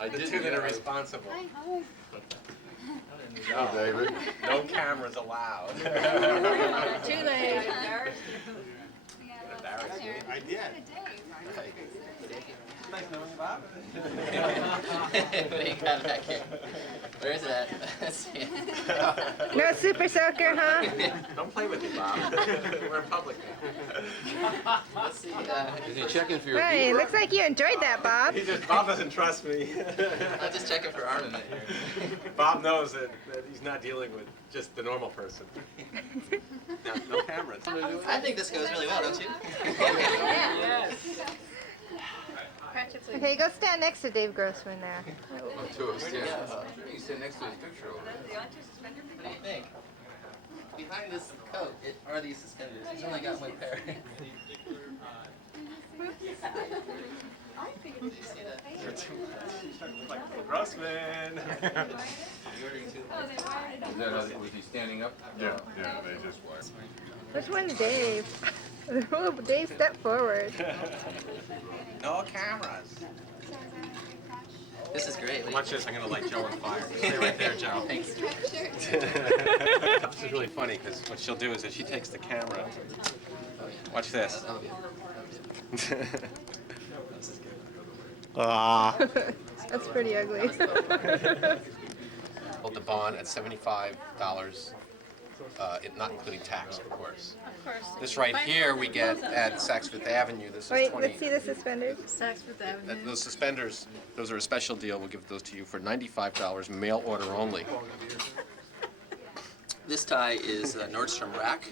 The two that are responsible. Oh, David. No cameras allowed. Too late. I did. Nice knowing you, Bob. What do you got back here? Where is it at? Let's see it. No super soaker, huh? Don't play with me, Bob. We're in public now. Let's see. Is he checking for your Right, beaver? looks like you enjoyed that, Bob. Bob doesn't trust me. I'm just checking for armament here. Bob knows that he's not dealing with just the normal person. No cameras. I think this goes really well, don't you? Yes. Okay, go stand next to Dave Grossman there. To us, yeah. You sit next to his picture over there. What do you think? Behind this coat are these suspenders. He's only got one pair. Do you see that? Grossman. You're ordering two. Is that how, was he standing up? Yeah, they just watched. Which one's Dave? Oh, Dave, step forward. No cameras. This is great. Watch this. I'm going to light Joe on fire. Stay right there, Joe. Thank you. This is really funny because what she'll do is that she takes the camera. Watch this. That's pretty ugly. Hold the bond at $75, not including tax, of course. Of course. This right here we get at Saks Fifth Avenue. This is Wait, 20. let's see the suspenders. Those suspenders, those are a special deal. We'll give those to you for $95, mail order only. This tie is Nordstrom Rack.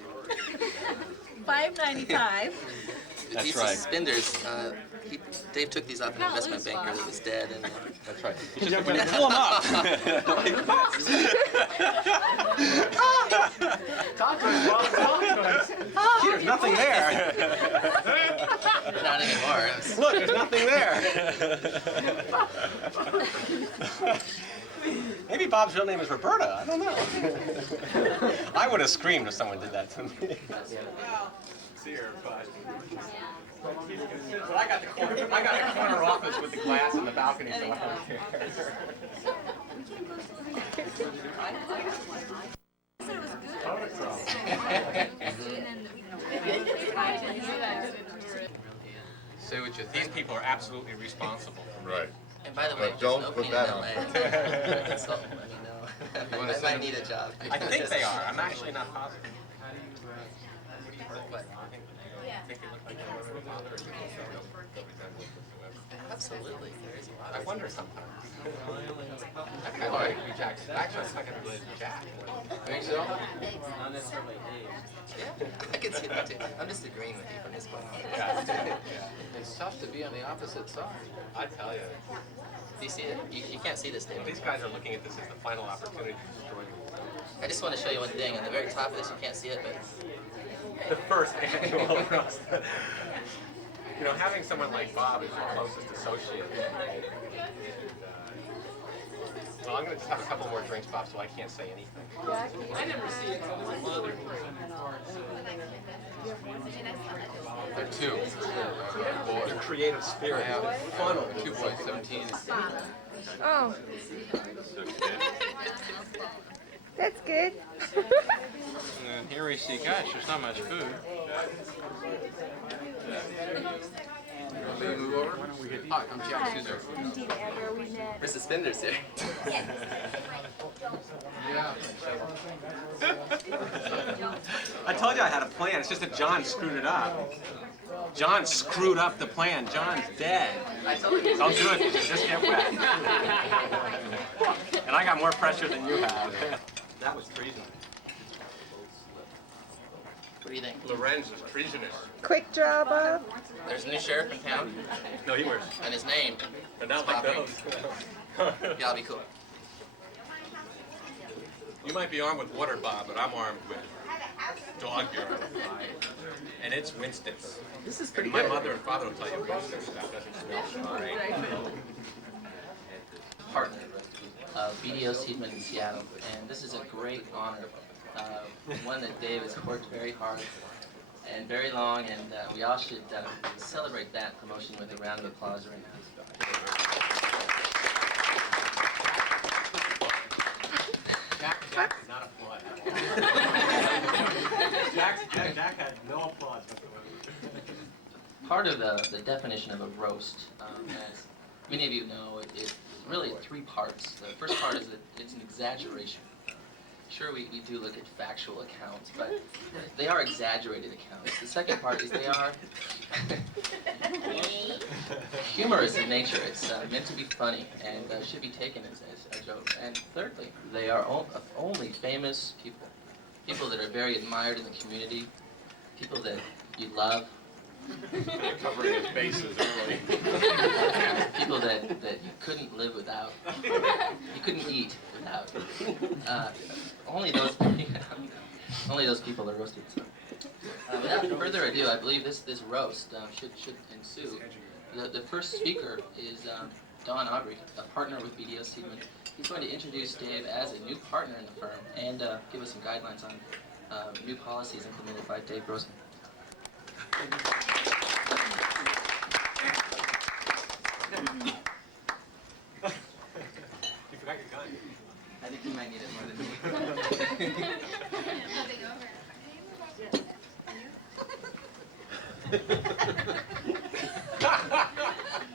$5.95. That's These right. suspenders, Dave took these off an investment banker that was dead, and That's right. Pull them up. Talk to us, Bob. Talk to us. Gee, there's nothing there. not anymore. Look, there's nothing there. Maybe Bob's real name is Roberta. I don't know. I would have screamed if someone did that to me. See her, but I got the corner office with the glass and the balcony, so I don't care. Say what you These think. people are absolutely responsible. Right. And by the way, But don't there's an put opening that in on. LA. Consult, let me know. You wanna I send might him- need a job. I think they are. I'm actually not positive. What? Think they look like their father or Absolutely, there is a lot. I wonder sometimes. I kind of like Jack. Actually, I kind of related to Jack. Think so? Not necessarily age. Yeah, I can see that too. I'm just agreeing with you from this point on. Yeah. It's tough to be on the opposite side. I tell you. Do you see it? You can't see this, David. These guys are looking at this as the final opportunity to destroy the I just want to show you one thing. On the very top of this, you can't see it, but the first annual roast. You know, having someone like Bob is your closest associate. Well, I'm going to just have a couple more drinks, Bob, so I can't say anything. I never see it until his mother. They're two. Your creative spirit I have is funnel. 2 boys, 17. Oh, that's good. And here we see, gosh, there's not much food. Maybe move over? Hi, I'm Jack Souza. for suspenders here. Yeah. I told you I had a plan. It's just that John screwed it up. John screwed up the plan. John's dead. I told you. Don't do it. Just get wet. And I got more pressure than you have. That was treason. What do you think? Lorenz was treasonous. Quick draw, Bob. There's a new sheriff in town, No, he was. and his name. But not is like Bob those. Ring. Yeah, I'll be cool. You might be armed with water, Bob, but I'm armed with dog urine. And it's Winston's. This is pretty My good. mother and father will tell you Winston's stuff doesn't smell right. Partner of BDO Seidman in Seattle, and this is a great honor. One that Dave has worked very hard and very long, and we all should celebrate that promotion with a round of applause right now. Not applaud. Jack had no applause whatsoever. Part of the definition of a roast, as many of you know, it's really three parts. The first part is that it's an exaggeration. Sure, we do look at factual accounts, but they are exaggerated accounts. The second part is they are humorous in nature. It's meant to be funny and should be taken as a joke. And thirdly, they are only famous people. People that are very admired in the community, people that you love, Covering his bases early. people that you couldn't live without, you couldn't eat without. Only those people are roasted. So. Without further ado, I believe this roast should ensue. The first speaker is Don Aubrey, a partner with BDO Seidman. He's going to introduce Dave as a new partner in the firm and give us some guidelines on new policies implemented by Dave Grossman. You forgot your gun. I think you might need it more than me.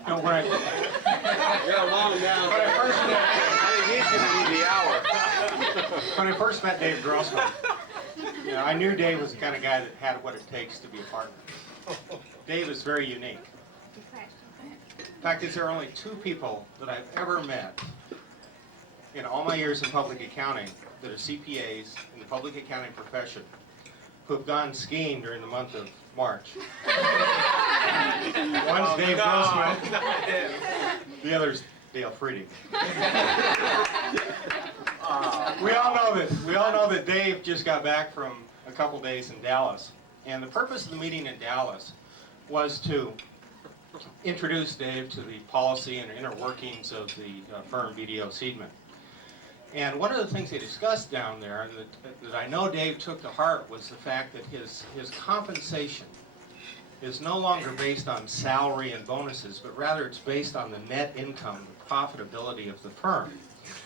No, when I, You're alone now. when I first met, I think he's gonna need the hour. when I first met Dave Grossman, you know, I knew Dave was the kind of guy that had what it takes to be a partner. Dave is very unique. In fact, there are only two people that I've ever met in all my years in public accounting that are CPAs in the public accounting profession who have gone skiing during the month of March. One's Dave Grossman, the other's Dale Frieding. We all know that Dave just got back from a couple days in Dallas, and the purpose of the meeting in Dallas was to introduce Dave to the policy and inner workings of the firm BDO Seidman. And one of the things they discussed down there that I know Dave took to heart was the fact that his compensation is no longer based on salary and bonuses, but rather it's based on the net income, the profitability of the firm.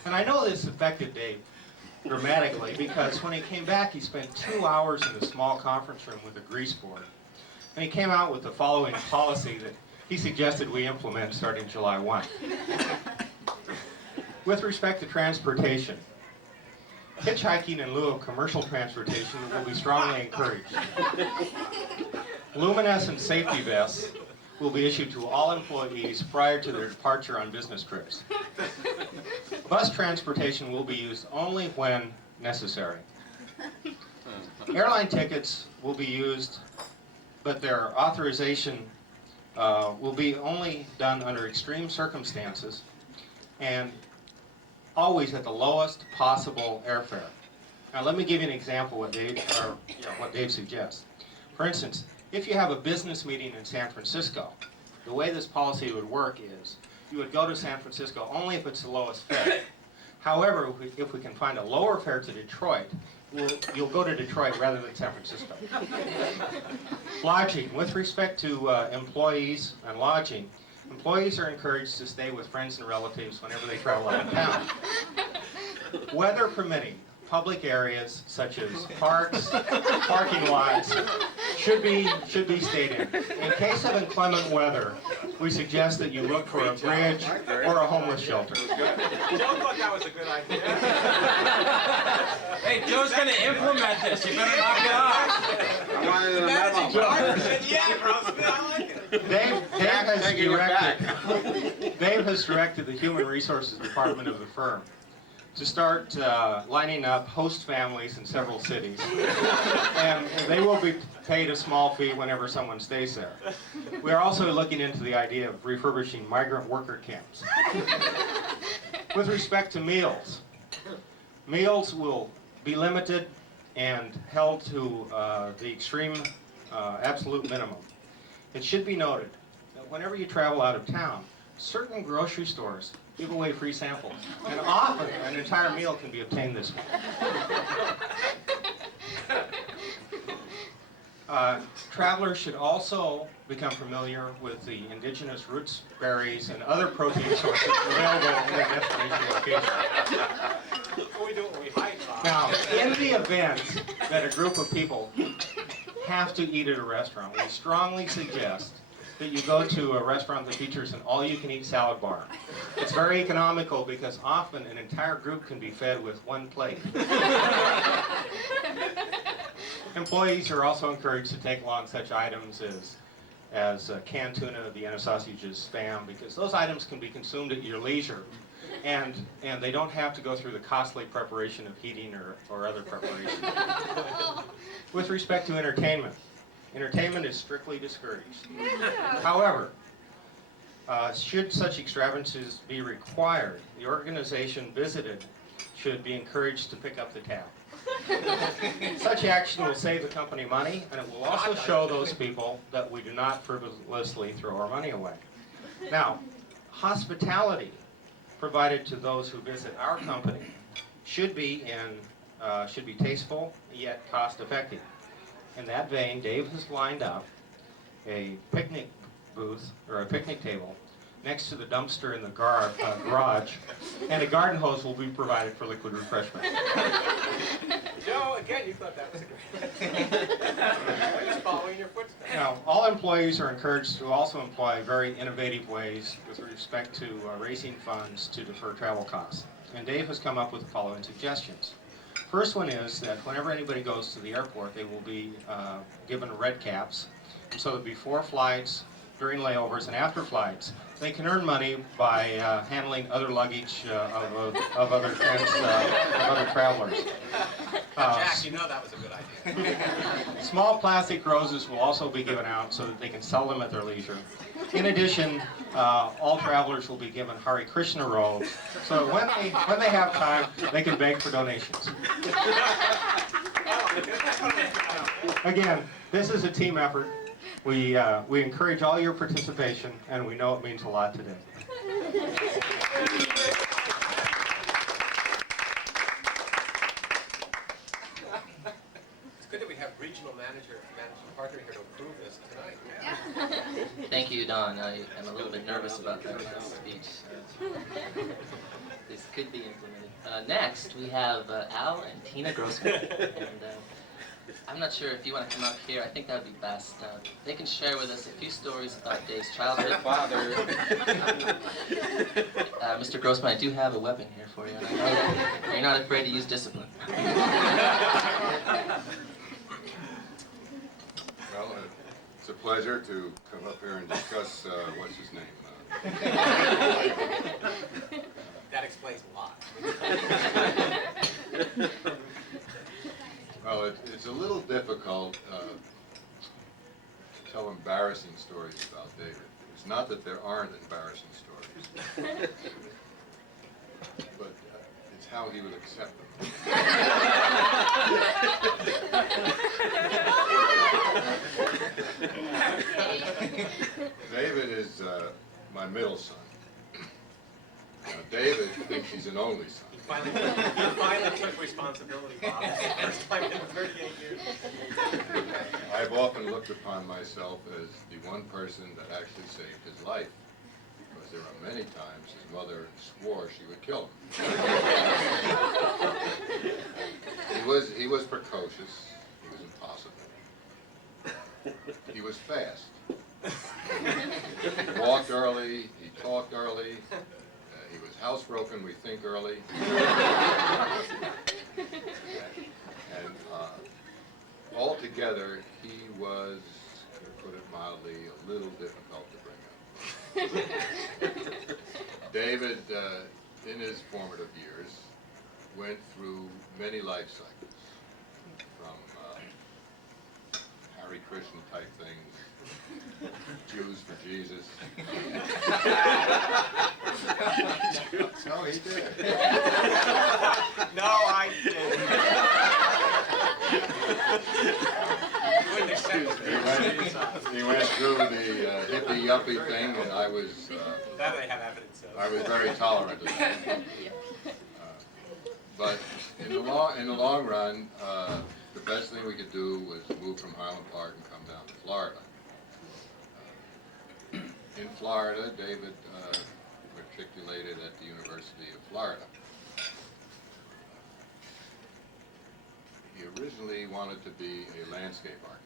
And I know this affected Dave dramatically because when he came back, he spent 2 hours in a small conference room with a grease board. And he came out with the following policy that he suggested we implement starting July 1. With respect to transportation, hitchhiking in lieu of commercial transportation will be strongly encouraged. Luminescent safety vests will be issued to all employees prior to their departure on business trips. Bus transportation will be used only when necessary. Airline tickets will be used, but their authorization will be only done under extreme circumstances and always at the lowest possible airfare. Now let me give you an example what Dave suggests. For instance, if you have a business meeting in San Francisco, the way this policy would work is you would go to San Francisco only if it's the lowest fare. However, if we can find a lower fare to Detroit, you'll go to Detroit rather than San Francisco. Lodging. With respect to employees and lodging, employees are encouraged to stay with friends and relatives whenever they travel out of town. Weather permitting, public areas such as parks, parking lots should be stayed in. In case of inclement weather, we suggest that you look for a bridge or a homeless shelter. Joe thought that was a good idea. Hey, Joe's gonna implement this. You better knock it off. I wanted a memo. Yeah, Grossman, I like it. Dave has directed the Human Resources Department of the firm to start lining up host families in several cities. And they will be paid a small fee whenever someone stays there. We are also looking into the idea of refurbishing migrant worker camps. With respect to meals, meals will be limited and held to the extreme absolute minimum. It should be noted that whenever you travel out of town, certain grocery stores give away free samples. And often, an entire meal can be obtained this way. Travelers should also become familiar with the indigenous roots, berries, and other protein sources available in their destination location. We do it when we hide. Now, the event that a group of people have to eat at a restaurant, we strongly suggest that you go to a restaurant that features an all-you-can-eat salad bar. It's very economical because often an entire group can be fed with one plate. Employees are also encouraged to take along such items as canned tuna, Vienna sausages, Spam, because those items can be consumed at your leisure, and they don't have to go through the costly preparation of heating or other preparation. With respect to entertainment, entertainment is strictly discouraged. However, should such extravagances be required, the organization visited should be encouraged to pick up the tab. Such action will save the company money, and it will also show those people that we do not frivolously throw our money away. Now, hospitality provided to those who visit our company should be tasteful yet cost-effective. In that vein, Dave has lined up a picnic booth or a picnic table next to the dumpster in the garage, and a garden hose will be provided for liquid refreshment. Joe, again, you thought that was a great idea. I'm just following your footsteps. Now, all employees are encouraged to also employ very innovative ways with respect to raising funds to defer travel costs. And Dave has come up with the following suggestions. First one is that whenever anybody goes to the airport, they will be given red caps. And so before flights, during layovers, and after flights, they can earn money by handling other luggage of other travelers. Jack, you know that was a good idea. Small plastic roses will also be given out so that they can sell them at their leisure. In addition, all travelers will be given Hare Krishna robes, so when they have time, they can beg for donations. Again, this is a team effort. We encourage all your participation, and we know it means a lot today. It's good that we have regional managing partner here to approve this tonight. Thank you, Don. I am a little bit nervous about that last speech. This could be implemented. Next, we have Al and Tina Grossman. And, I'm not sure if you want to come up here. I think that would be best. They can share with us a few stories about Dave's childhood. Father. Mr. Grossman, I do have a weapon here for you. And I know that you're not afraid to use discipline. Well, it's a pleasure to come up here and discuss, what's his name? That explains a lot. Well, it's a little difficult to tell embarrassing stories about David. It's not that there aren't embarrassing stories, but it's how he would accept them. David is my middle son. David thinks he's an only son. You finally took responsibility, Bob. It's the first time in 38 years. I've often looked upon myself as the one person that actually saved his life, because there are many times his mother swore she would kill him. He was precocious. He was impossible. He was fast. He walked early. He talked early. He was housebroken, we think, early. And altogether, he was, to put it mildly, a little difficult to bring up. David, in his formative years, went through many life cycles, from Hare Krishna type things, Jews for Jesus. No, he did. No, I didn't. You wouldn't accept it. He went through the hippie yuppie thing, and I was That I have evidence of. I was very tolerant of that. But in the long run, the best thing we could do was move from Highland Park and come down to Florida. In Florida, David matriculated at the University of Florida. originally wanted to be a landscape architect.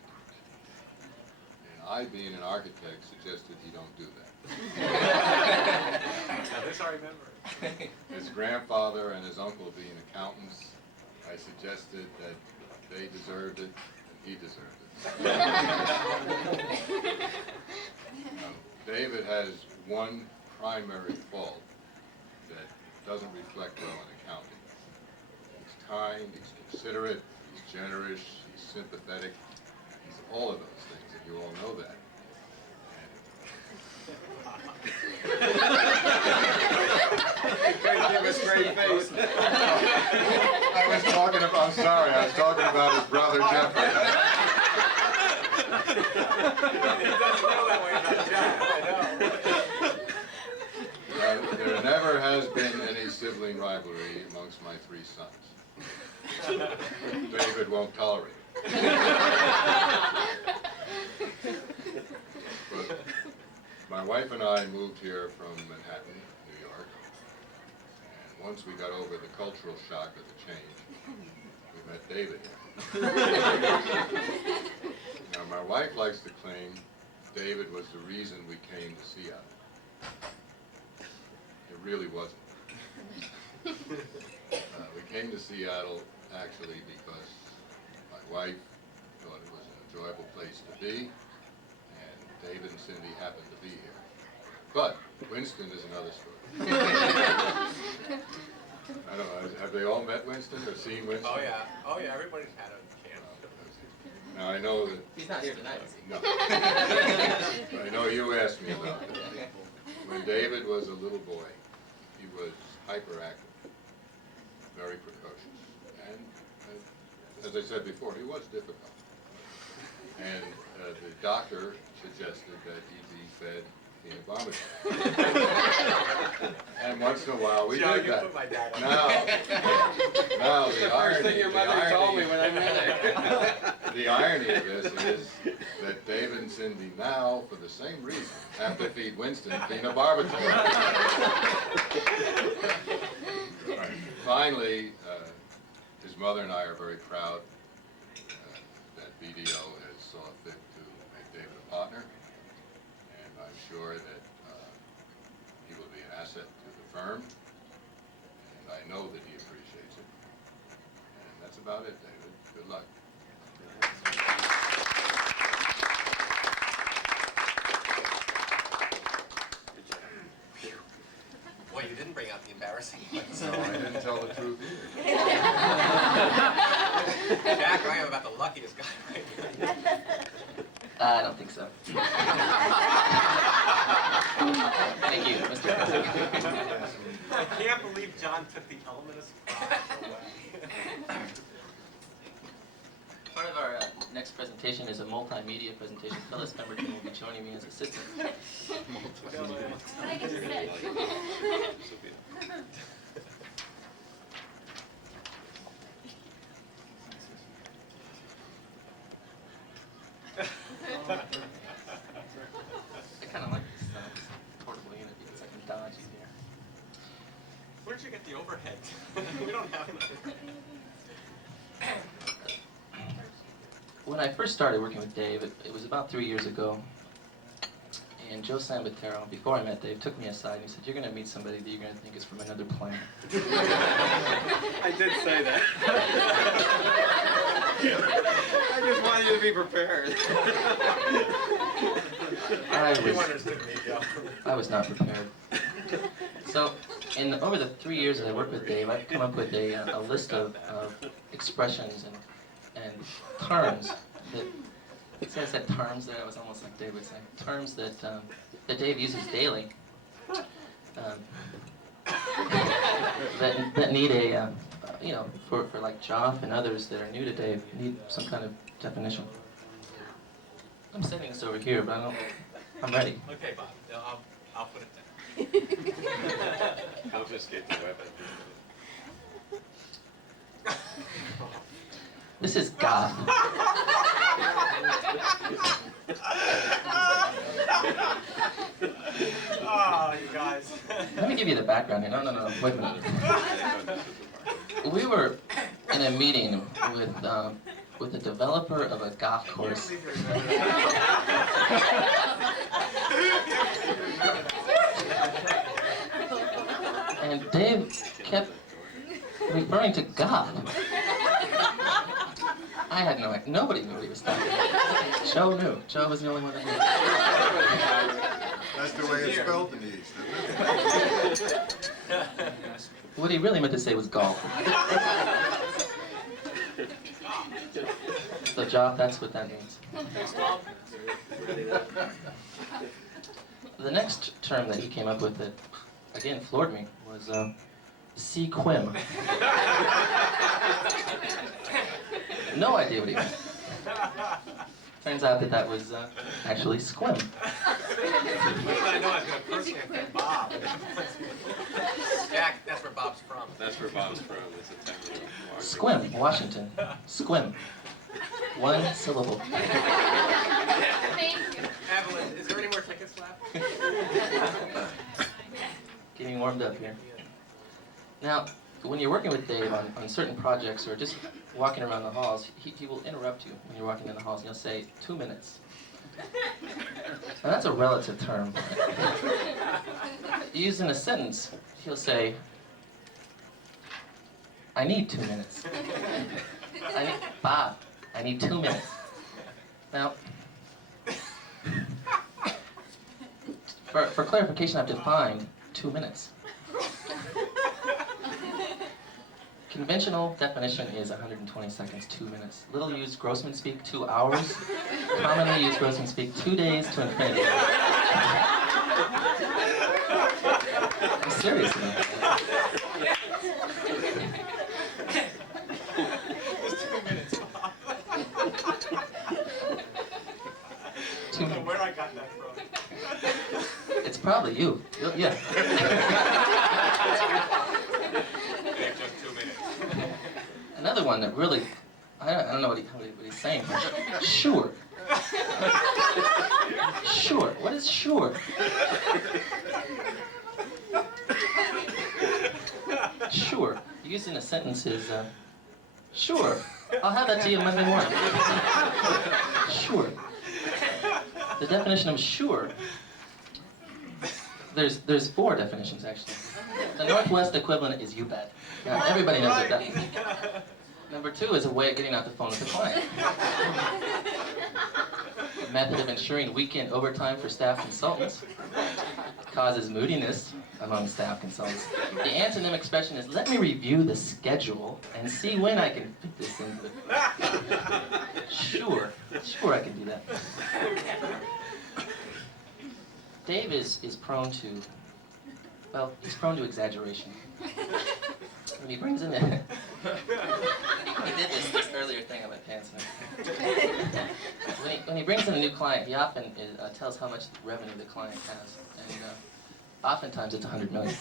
And I, being an architect, suggested he don't do that. Now this I remember. His grandfather and his uncle being accountants, I suggested that they deserved it and he deserved it. David has one primary fault that doesn't reflect well in accounting. He's kind, he's considerate, he's generous, he's sympathetic, he's all of those things, and you all know that. I'm sorry, I was talking about his brother Jeffrey. There never has been any sibling rivalry amongst my three sons. David won't tolerate it. But my wife and I moved here from Manhattan, New York, and once we got over the cultural shock of the change, we met David here. Now, my wife likes to claim David was the reason we came to Seattle. It really wasn't. We came to Seattle actually because my wife thought it was an enjoyable place to be, and David and Cindy happened to be here. But Winston is another story. I don't know, have they all met Winston or seen Winston? Oh yeah, everybody's had a camp. Now I know that, He's not here tonight, is he? no. I know you asked me about that. When David was a little boy, he was hyperactive, very precocious, and as I said before, he was difficult. And the doctor suggested that he be fed peanut barbecues. And once in a while we did that. Now the irony of this is that David and Cindy now, for the same reason, have to feed Winston peanut barbecue. Finally, his mother and I are very proud that BDO has saw fit to make David a partner, and I'm sure that he will be an asset to the firm, and I know that he appreciates it. And that's about it, David. Good luck. Boy, you didn't bring out the embarrassing ones. No, I didn't tell the truth either. Jack, I am about the luckiest guy right now. I don't think so. Thank you, Mr. President. I can't believe John took the element of surprise away. Part of our next presentation is a multimedia presentation. Phyllis Pemberton will be joining me as assistant. I get to sit. I kind of like this portable unit because I can dodge easier. Where'd you get the overhead? We don't have enough. When I first started working with Dave, it was about 3 years ago. And Joe Sambatero, before I met Dave, took me aside and he said, "You're going to meet somebody that you're going to think is from another planet." I did say that. I just wanted you to be prepared. I was not prepared. So, over the 3 years that I worked with Dave, I've come up with a list of expressions and terms that, see I said terms there, I was almost like Dave would say, terms that Dave uses daily, that need a, for like Joff and others that are new to Dave, need some kind of definition. I'm setting this over here, but I'm ready. Okay, Bob, I'll put it down. I'll just get the weapon. This is goth. Oh, you guys. Let me give you the background here. No, wait a minute. We were in in a meeting with the developer of a golf course. And Dave kept referring to God. I had no idea. Nobody knew what he was talking about. Joe knew. Joe was the only one that knew. That's the way it's spelled in the East, isn't it? What he really meant to say was golf. So, Job, that's what that means. The next term that he came up with that, again, floored me was sequim. No idea what he meant. Turns out that was actually squim. I know I was going to personally offend Bob. Jack, that's where Bob's from. That's where Bob's from. It's a temple. Squim, Washington. Squim. One syllable. Thank you. Evelyn, is there any more tickets left? Getting warmed up here. Now, when you're working with Dave on certain projects or just walking around the halls, he will interrupt you when you're walking in the halls and he'll say, 2 minutes. Now that's a relative term. Used in a sentence, he'll say, I need 2 minutes. Bob, I need 2 minutes. Now, for clarification, I've defined 2 minutes. Conventional definition is 120 seconds, 2 minutes. Little used Grossman speak, 2 hours. Commonly used Grossman speak, 2 days to infinity. I'm serious about that. I don't know where I got that from. It's probably you. Yeah. Just 2 minutes. Another one that really, I don't know what he's saying. But sure. Sure. What is sure? Sure. Used in a sentence is, sure. I'll have that to you Monday morning. Sure. The definition of sure, there's 4 definitions actually. The Northwest equivalent is you bet. Now, everybody knows what that means. Number 2 is a way of getting off the phone with the client. A method of ensuring weekend overtime for staff consultants. Causes moodiness among staff consultants. The antonym expression is, let me review the schedule and see when I can fit this into it. Sure I can do that. Dave is prone to, well, he's prone to exaggeration. When he brings in he did this earlier thing on my pants. When he brings in a new client, he often tells how much revenue the client has, and oftentimes it's 100 million.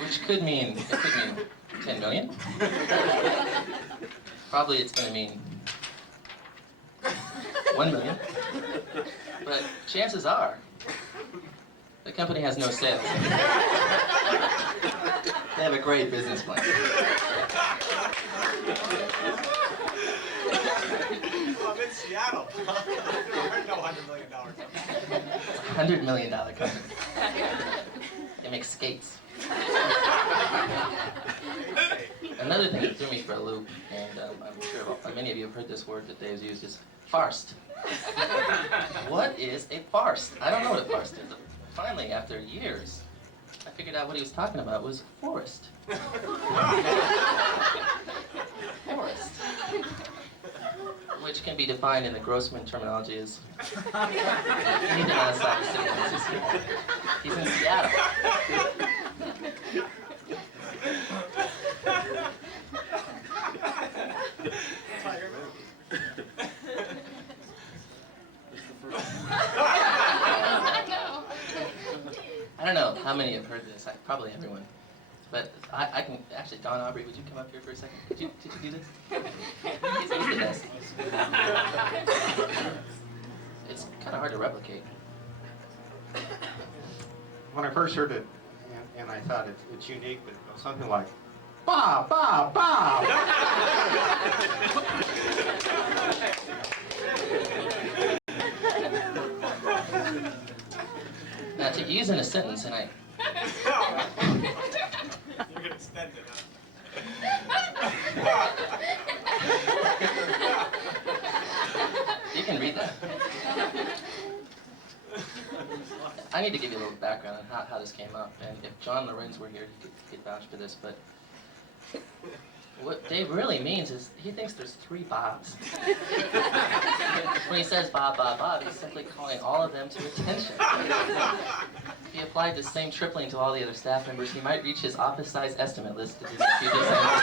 Which could mean 10 million. Probably it's going to mean 1 million. But chances are, the company has no sales. They have a great business plan. I'm in Seattle. There's no $100 million company. $100 million company. They make skates. Another thing that threw me for a loop, and I'm sure many of you have heard this word that Dave's used, is farced. What is a farce? I don't know what a farce is. Finally, after years, I figured out what he was talking about was forest. Forest. Which can be defined in the Grossman terminology as anything outside the city limits. He's in Seattle. I don't know how many have heard this. Probably everyone. But I can actually. Don Aubrey, would you come up here for a second? Could you do this? He's the best. It's kind of hard to replicate. When I first heard it and I thought it's unique, but it goes something like, Bob, Bob, Bob. Now, to use in a sentence, and I... You can extend it, huh? You can read that. I need to give you a little background on how this came up, and if John Lorenz were here, he could vouch for this, but what Dave really means is he thinks there's 3 Bobs. When he says Bob, Bob, Bob, he's simply calling all of them to attention. If he applied the same tripling to all the other staff members, he might reach his office size estimate listed in the Puget Sound.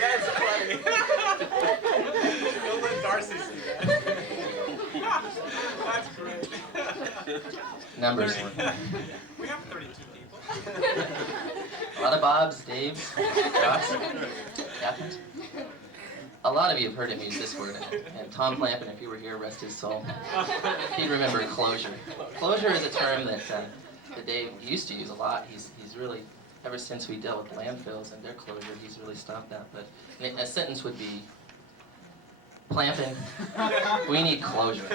That's funny. Don't let Darcy see that. That's great. Numbers. We have 32 people. A lot of Bobs, Daves, Jocks, Captains. A lot of you have heard him use this word, and Tom Plampin, if he were here, rest his soul, he'd remember closure. Closure is a term that Dave used to use a lot. He's really, ever since we dealt with landfills and their closure, he's really stopped that. But a sentence would be, Plampin, we need closure.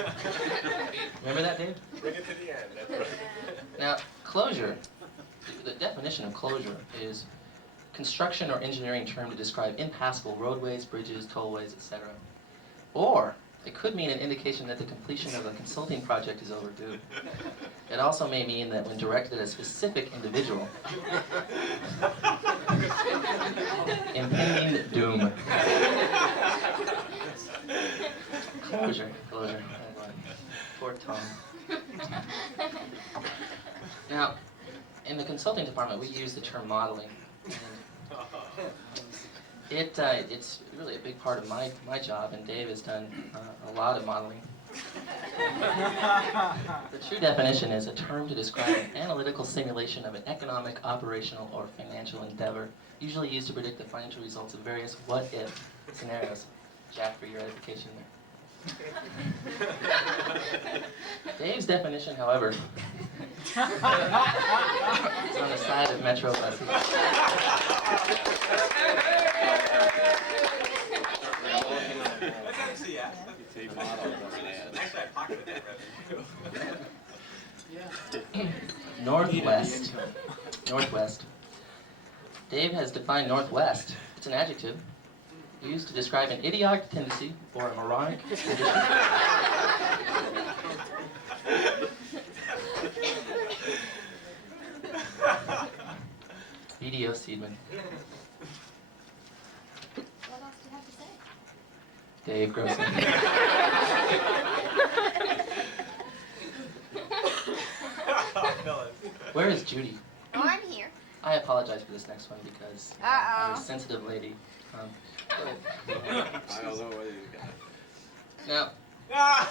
Remember that, Dave? Bring it to the end. That's right. Now, closure, the definition of closure is construction or engineering term to describe impassable roadways, bridges, tollways, etc. Or it could mean an indication that the completion of a consulting project is overdue. It also may mean that when directed at a specific individual, impending doom. Closure. Poor Tom. Now, in the consulting department, we use the term modeling. It's really a big part of my job, and Dave has done a lot of modeling. The true definition is a term to describe an analytical simulation of an economic, operational, or financial endeavor, usually used to predict the financial results of various what-if scenarios. Jack, for your edification there. Dave's definition, however, is on the side of Metro Bus. Let's actually ask. Actually, I pocketed that revenue. Northwest. Dave has defined northwest. It's an adjective used to describe an idiotic tendency or a moronic condition. BDO Seidman. What else do you have to say? Dave Grossman. Where is Judy? Oh, I'm here. I apologize for this next one because I'm a sensitive lady. I don't know whether you got it. Now, I'm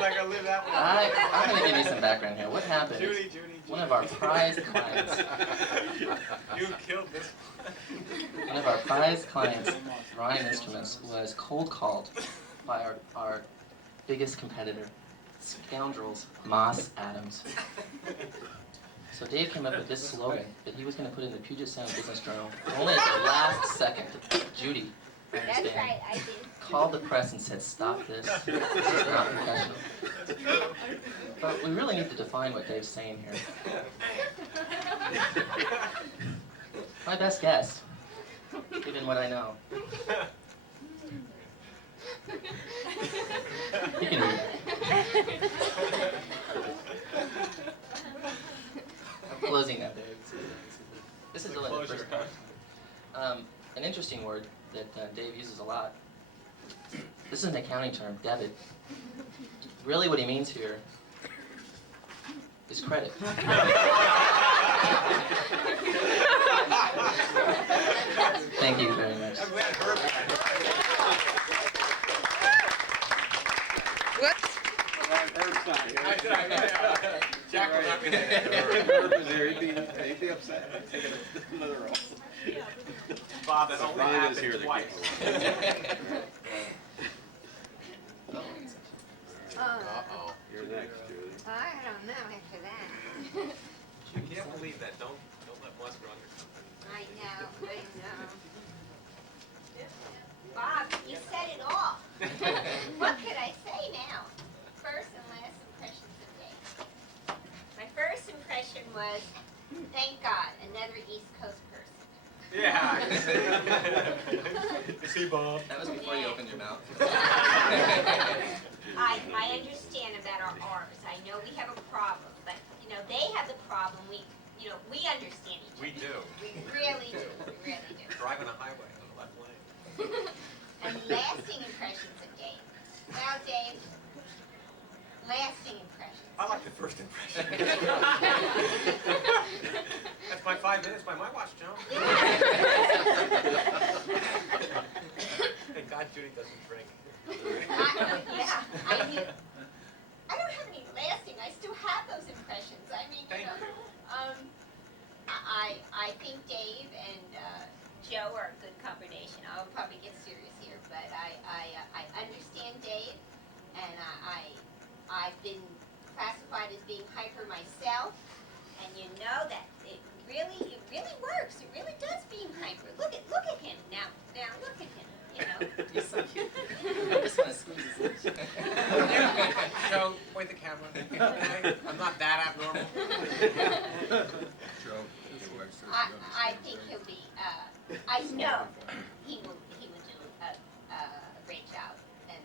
not gonna live that one. I'm going to give you some background here. What happened is Judy. one of our prized clients, You killed this one of our prized clients, Ryan Instruments, was cold called by our biggest competitor, scoundrels, Moss Adams. So Dave came up with this slogan that he was going to put in the Puget Sound Business Journal only at the last second. Judy, I That's understand, right, I did. called the press and said, "Stop this. This is not professional." But we really need to define what Dave's saying here. My best guess, given what I know. You can read it. I'm closing now, Dave. This is only the first part. An interesting word that Dave uses a lot. This is an accounting term, debit. Really what he means here is credit. Thank you very much. I'm glad Herb got it. Whoops. Herb's not here. I Jack will not be there. Herb is there. He'd be upset. I'd take another role. Bob, that only happened twice. Uh-oh, you're next, Judy. I don't know after that. You can't believe that. Don't let Musker under. I know. Bob, you said it all. What could I say now? First and last impressions of Dave. My first impression was, thank God, another East Coast person. Yeah. See, Bob. That was before you opened your mouth. I understand about our R's. I know we have a problem, but they have the problem. We understand each other. We do. We really do. We really do. Driving a highway on the left lane. And lasting impressions of Dave. Well, Dave, lasting impressions. I like the first impression. That's my 5 minutes by my watch, Joe. Thank God Judy doesn't drink. I mean, I don't have any lasting. I still have those impressions. I mean, Thank you. I think Dave and Joe are a good combination. I'll probably get serious here, but I understand Dave, and I've been classified as being hyper myself, and you know that it really works. It really does being hyper. Look at him now look at him. He's so cute. I just want to squeeze his lips. Joe, point the camera. Okay? I'm not that abnormal. Joe, I think he'll be. I know he will do a great job, and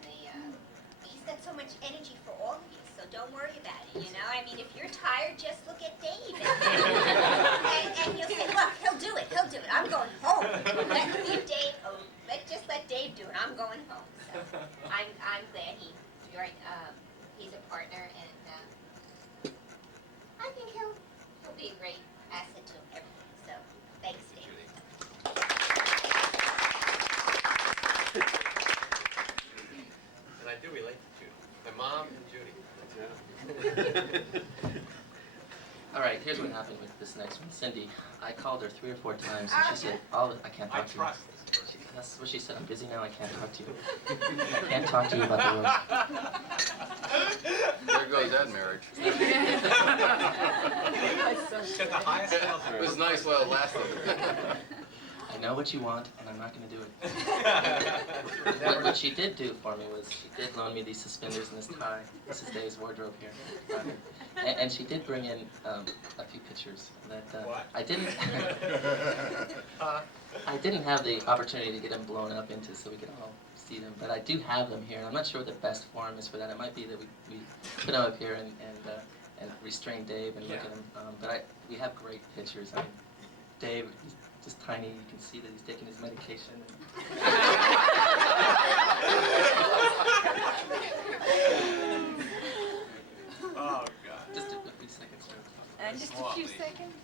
he's got so much energy for all of you. So don't worry about it. I mean, if you're tired, just look at Dave, and you'll say, look, he'll do it. I'm going home. Just let Dave do it. I'm going home. So I'm glad he's a partner, and I think he'll be a great asset to everyone. So thanks, Dave. And I do relate to Judy. My mom and Judy. All right, here's what happened with this next one. Cindy, I called her 3 or 4 times, and she said, I can't I talk to you. trust this person. That's what she said. I'm busy now. I can't talk to you. I can't talk to you about the roast. there goes that marriage. At the highest level. It was nice while it lasted. I know what you want, and I'm not going to do it. What she did do for me was she did loan me these suspenders and this tie. This is Dave's wardrobe here. And she did bring in a few pictures that I didn't. I didn't have the opportunity to get them blown up into so we could all see them, but I do have them here. And I'm not sure what the best forum is for that. It might be that we put them up here and restrain Dave and look at them. But we have great pictures. I mean, Dave, he's just tiny. You can see that he's taking his medication. Oh, God. Just a few seconds. Just a few seconds.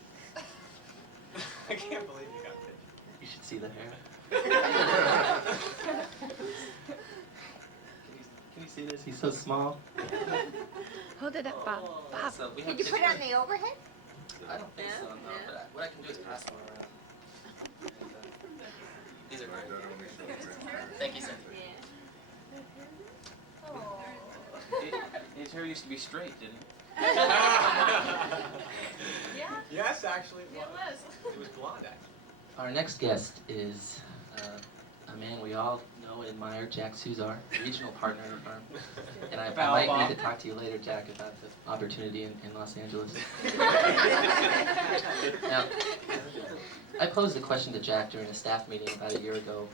I can't believe you got pictures. You should see the hair. Can you see this? He's so small. Hold it up, Bob. Bob. So we Did have you put it on the overhead? I don't think so, no. No? But what I can do is pass them around. These are great. Thank you, sir. His hair used to be straight, didn't it? Yes, actually, it was. It was blonde, actually. Our next guest is a man we all know and admire, Jack Suzar, regional partner in the firm. And I might need to talk to you later, Jack, about the opportunity in Los Angeles. Now, I posed a question to Jack during a staff meeting about a year ago.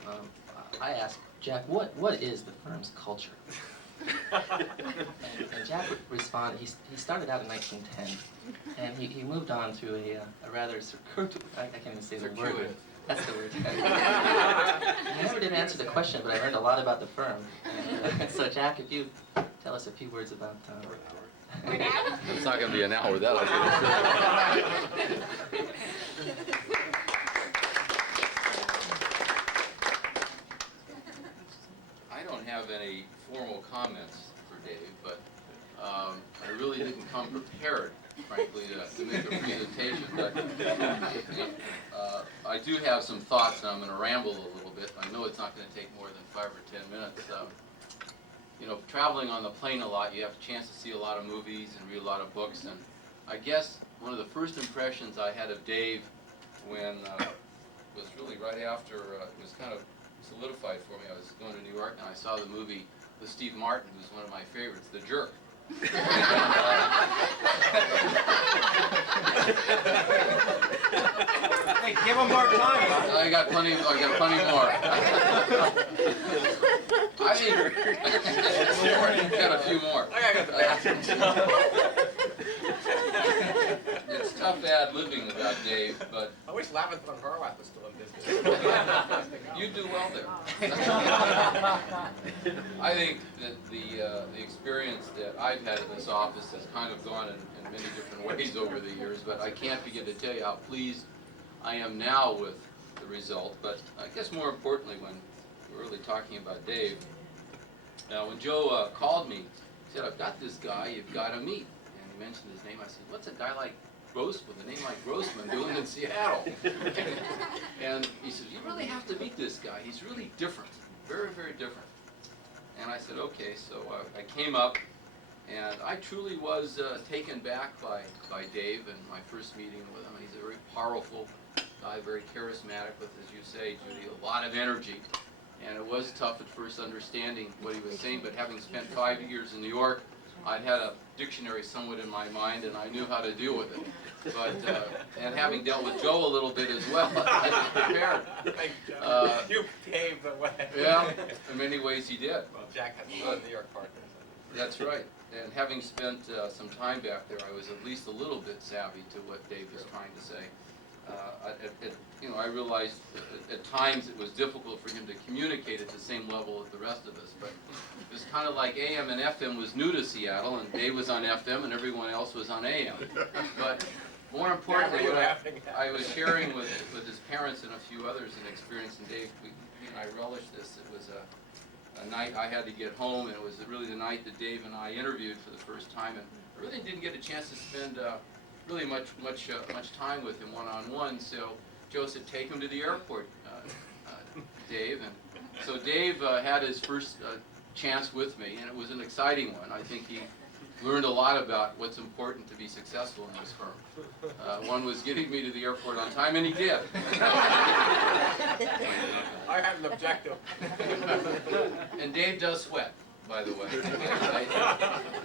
I asked, Jack, what is the firm's culture? And Jack responded, he started out in 1910, and he moved on through a rather circuitous, I can't even say the word. Circuitous. That's the word. I never did answer the question, but I learned a lot about the firm. So Jack, if you tell us a few words about... It's not going to be an hour, that'll be. I don't have any formal comments for Dave, but I really didn't come prepared, frankly, to make a presentation. But I I do have some thoughts, and I'm going to ramble a little bit. I know it's not going to take more than 5 or 10 minutes. You know, traveling on the plane a lot, you have a chance to see a lot of movies and read a lot of books. And I guess one of the first impressions I had of Dave when was really right after it was kind of solidified for me. I was going to New York and I saw the movie with Steve Martin, who's one of my favorites, The Jerk. Hey, give him more time. I got plenty more. I mean, got a few more. I got the bathroom. It's tough ad-libbing about Dave, but I wish Lavith von Horwath was still in business. you do well there. I think that the experience that I've had in this office has kind of gone in many different ways over the years, but I can't begin to tell you how pleased I am now with the result. But I guess more importantly, when we're really talking about Dave, when Joe called me, he said, "I've got this guy you've got to meet." And he mentioned his name. I said, "What's a guy like with a name like Grossman doing in Seattle?" And he said, "You really have to meet this guy. He's really different, very, very different." And I said, "Okay." So I came up, and I truly was taken back by Dave and my first meeting with him. He's a very powerful guy, very charismatic with, as you say, Judy, a lot of energy. And it was tough at first understanding what he was saying, but having spent 5 years in New York, I'd had a dictionary somewhat in my mind, and I knew how to deal with it. But and having dealt with Joe a little bit as well, I was prepared. Thank you, John. You paved the way. Yeah, in many ways he did. Well, Jack had a lot of New York partners. That's right. And having spent some time back there, I was at least a little bit savvy to what Dave was trying to say. I realized at times it was difficult for him to communicate at the same level as the rest of us, but it was kind of like AM and FM was new to Seattle, and Dave was on FM, and everyone else was on AM. But more importantly, what I was sharing with his parents and a few others an experience, and Dave, he and I relished this. It was a night I had to get home, and it was really the night that Dave and I interviewed for the first time, and I really didn't get a chance to spend really much time with him one-on-one. So Joe said, "Take him to the airport, Dave." And so Dave had his first chance with me, and it was an exciting one. I think he learned a lot about what's important to be successful in this firm. One was getting me to the airport on time, and he did. I had an objective. And Dave does sweat, by the way.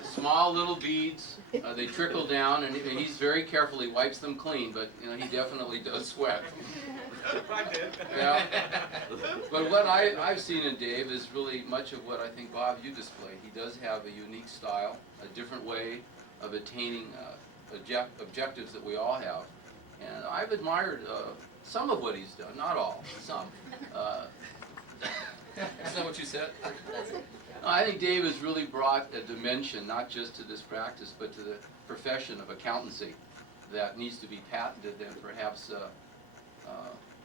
Small little beads, they trickle down, and he's very careful. He wipes them clean, but he definitely does sweat. I did. Yeah. But what I've seen in Dave is really much of what I think, Bob, you displayed. He does have a unique style, a different way of attaining objectives that we all have. And I've admired some of what he's done, not all, some. Is that what you said? No, I think Dave has really brought a dimension, not just to this practice, but to the profession of accountancy that needs to be patented and perhaps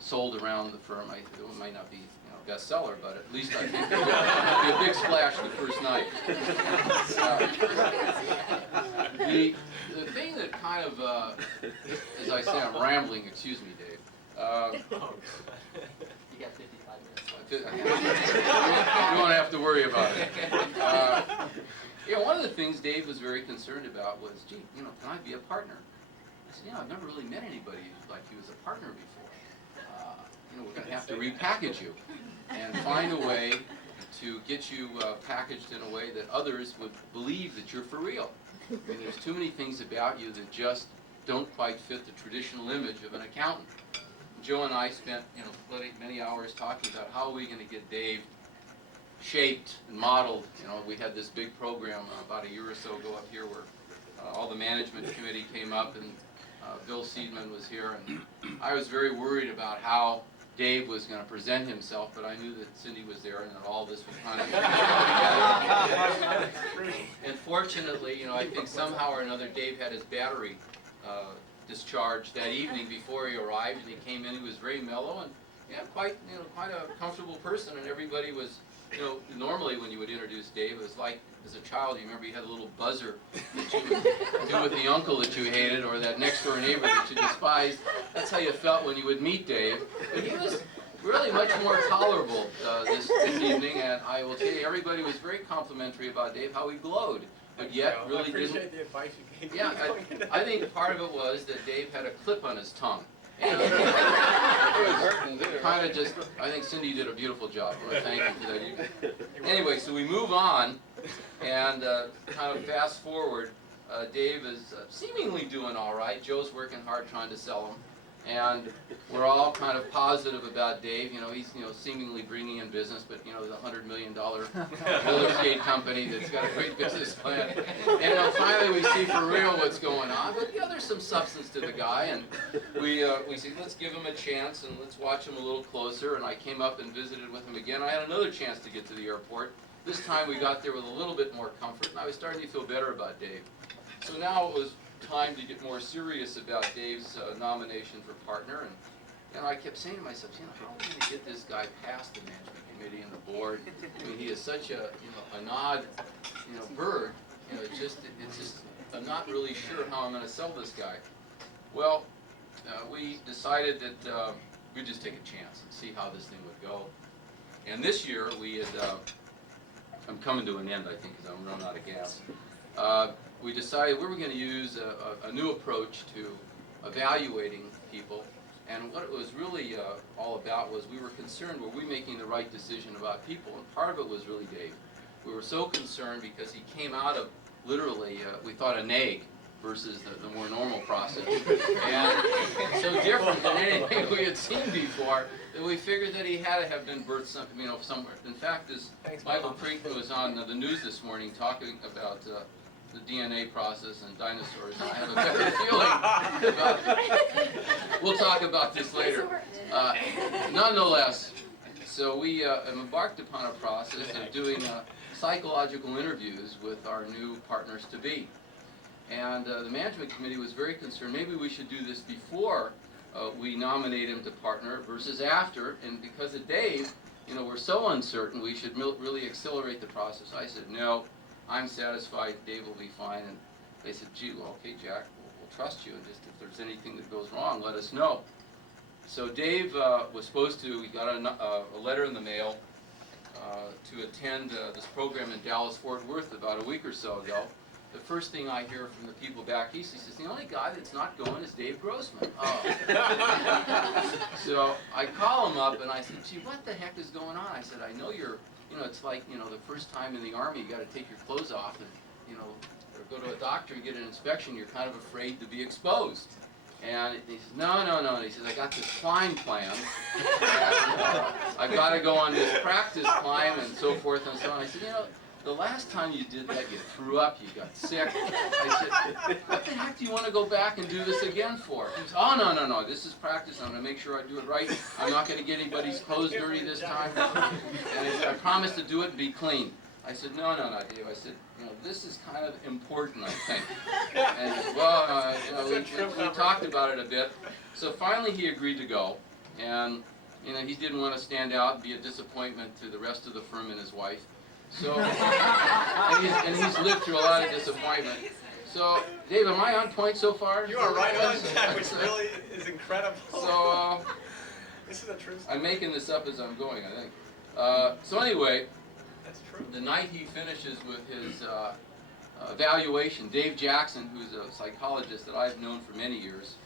sold around the firm. It might not be bestseller, but at least I think it'll be a big splash the first night. The thing that kind of, as I say, I'm rambling, excuse me, Dave. You got 55 minutes. You won't have to worry about it. One of the things Dave was very concerned about was, gee, can I be a partner? I said, I've never really met anybody like you as a partner before. We're going to have to repackage you and find a way to get you packaged in a way that others would believe that you're for real. I mean, there's too many things about you that just don't quite fit the traditional image of an accountant. Joe and I spent many hours talking about how are we going to get Dave shaped and modeled. We had this big program about a year or so ago up here where all the management committee came up, and Bill Seidman was here, and I was very worried about how Dave was going to present himself, but I knew that Cindy was there and that all this was kind of and fortunately, I think somehow or another Dave had his battery discharged that evening before he arrived, and he came in. He was very mellow, and quite a comfortable person, and everybody was, normally when you would introduce Dave, it was like, as a child, you remember you had a little buzzer that you would do with the uncle that you hated, or that next door neighbor that you despised. That's how you felt when you would meet Dave. But he was really much more tolerable this evening, and I will tell you, everybody was very complimentary about Dave, how he glowed, but yet really didn't. I appreciate the advice you gave me. Yeah, I think part of it was that Dave had a clip on his tongue. And kind of just, I think Cindy did a beautiful job. I want to thank you for that. Anyway, so we move on, and kind of fast forward. Dave is seemingly doing all right. Joe's working hard trying to sell him. And we're all kind of positive about Dave. He's seemingly bringing in business, but the $100 million real estate company that's got a great business plan. And finally we see for real what's going on. But there's some substance to the guy, and we said, let's give him a chance and let's watch him a little closer. And I came up and visited with him again. I had another chance to get to the airport. This time we got there with a little bit more comfort, and I was starting to feel better about Dave. So now it was time to get more serious about Dave's nomination for partner, and I kept saying to myself, how are we going to get this guy past the management committee and the board? I mean, he is such a an odd bird. It's just I'm not really sure how I'm going to sell this guy. Well, we decided that we'd just take a chance and see how this thing would go. And this year we had I'm coming to an end, I think, because I'm running out of gas. We decided we were going to use a new approach to evaluating people, and what it was really all about was we were concerned, were we making the right decision about people, and part of it was really Dave. We were so concerned because he came out of literally, we thought an egg versus the more normal process, and so different than anything we had seen before, that we figured that he had to have been birthed somewhere. In fact, as Michael Creek was on the news this morning talking about the DNA process and dinosaurs, and I have a better feeling about we'll talk about this later. Nonetheless, so we have embarked upon a process of doing psychological interviews with our new partners-to-be. And the management committee was very concerned, maybe we should do this before we nominate him to partner versus after, and because of Dave, we're so uncertain, we should really accelerate the process. I said, no, I'm satisfied, Dave will be fine. And they said, gee, well, okay, Jack, we'll trust you, and just if there's anything that goes wrong, let us know. So Dave was supposed to, we got a letter in the mail to attend this program in Dallas-Fort Worth about a week or so ago. The first thing I hear from the people back east, he says, the only guy that's not going is Dave Grossman. Oh. So I call him up and I said, gee, what the heck is going on? I said, I know you're, it's like, the first time in the Army you got to take your clothes off and, or go to a doctor and get an inspection, you're kind of afraid to be exposed. And he says, no. He says, I got this climb plan. I've got to go on this practice climb and so forth and so on. I said, the last time you did that, you threw up, you got sick. I said, what the heck do you want to go back and do this again for? He said, oh, no, this is practice. I'm going to make sure I do it right. I'm not going to get anybody's clothes dirty this time. And he said, I promise to do it and be clean. I said, no, Dave. I said, this is kind of important, I think. And he said, well, we talked about it a bit. So finally he agreed to go. And, he didn't want to stand out and be a disappointment to the rest of the firm and his wife. So, and he's lived through a lot of disappointment. So, Dave, am I on point so far? You are right on, Jack, which really is incredible. So, this is a true story. I'm making this up as I'm going, I think. So anyway, That's true. the night he finishes with his evaluation, Dave Jackson, who's a psychologist that I've known for many years,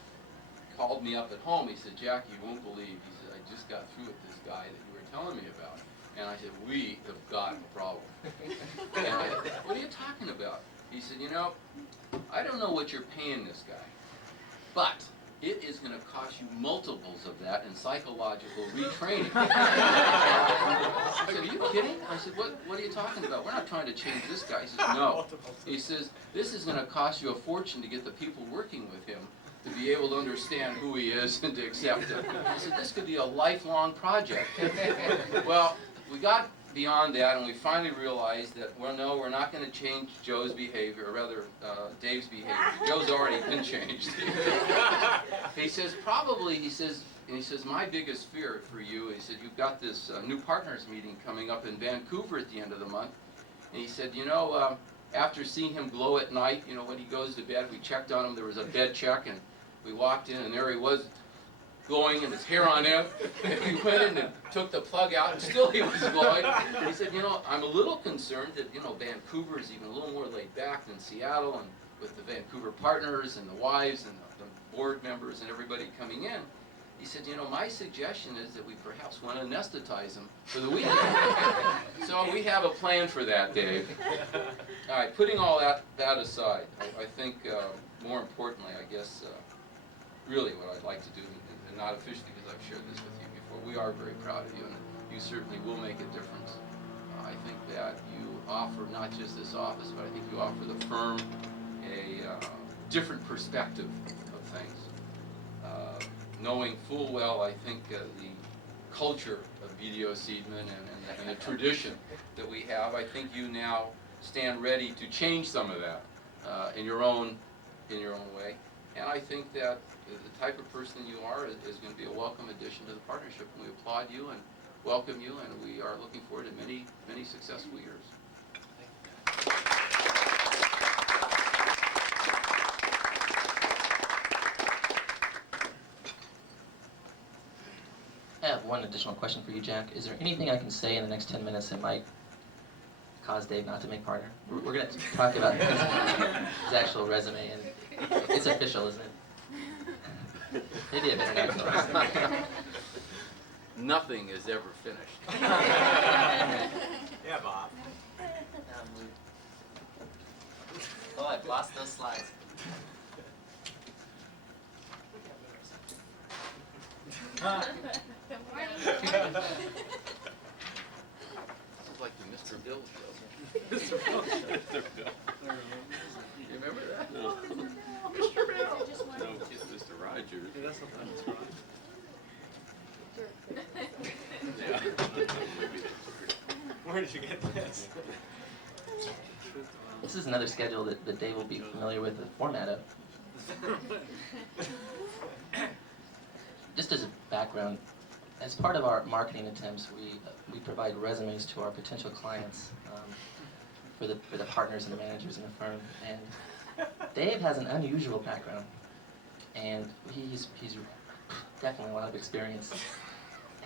called me up at home. He said, Jack, you won't believe. He said, I just got through with this guy that you were telling me about. And I said, we have got a problem. And I said, what are you talking about? He said, I don't know what you're paying this guy, but it is going to cost you multiples of that in psychological retraining. I said, are you kidding? I said, what are you talking about? We're not trying to change this guy. He says, no. He says, this is going to cost you a fortune to get the people working with him to be able to understand who he is and to accept him. I said, this could be a lifelong project. Well, we got beyond that, and we finally realized that, well, no, we're not going to change Joe's behavior, or rather, Dave's behavior. Joe's already been changed. He says, he says, my biggest fear for you, he said, you've got this new partners meeting coming up in Vancouver at the end of the month. And he said, you know, after seeing him glow at night, you know, when he goes to bed, we checked on him, there was a bed check, and we walked in, and there he was, glowing, and his hair on end. And we went in and took the plug out, and still he was glowing. And he said, you know, I'm a little concerned that, you know, Vancouver is even a little more laid back than Seattle, and with the Vancouver partners and the wives and the board members and everybody coming in. He said, you know, my suggestion is that we perhaps want to anesthetize him for the weekend. So we have a plan for that, Dave. All right, putting all that aside, I think more importantly, I guess, really what I'd like to do, and not officially because I've shared this with you before, we are very proud of you, and you certainly will make a difference. I think that you offer not just this office, but I think you offer the firm a different perspective of things. Knowing full well, I think, the culture of BDO Seidman and the tradition that we have, I think you now stand ready to change some of that in your own way. And I think that the type of person you are is going to be a welcome addition to the partnership. And we applaud you and welcome you, and we are looking forward to many, many successful years. I have one additional question for you, Jack. Is there anything I can say in the next 10 minutes that might cause Dave not to make partner? We're going to talk about his actual resume, and it's official, isn't it? Maybe a better name. Nothing is ever finished. Yeah, Bob. Oh, I've lost those slides. Good morning. It's like the Mr. Bill show. Mr. Bill. You remember that? No. Mr. Bill. No, it's Mr. Rogers. That's not Yeah. Where did you get this? This is another schedule that Dave will be familiar with the format of. Just as a background, as part of our marketing attempts, we provide resumes to our potential clients for the partners and the managers in the firm. And Dave has an unusual background, and he's definitely a lot of experience.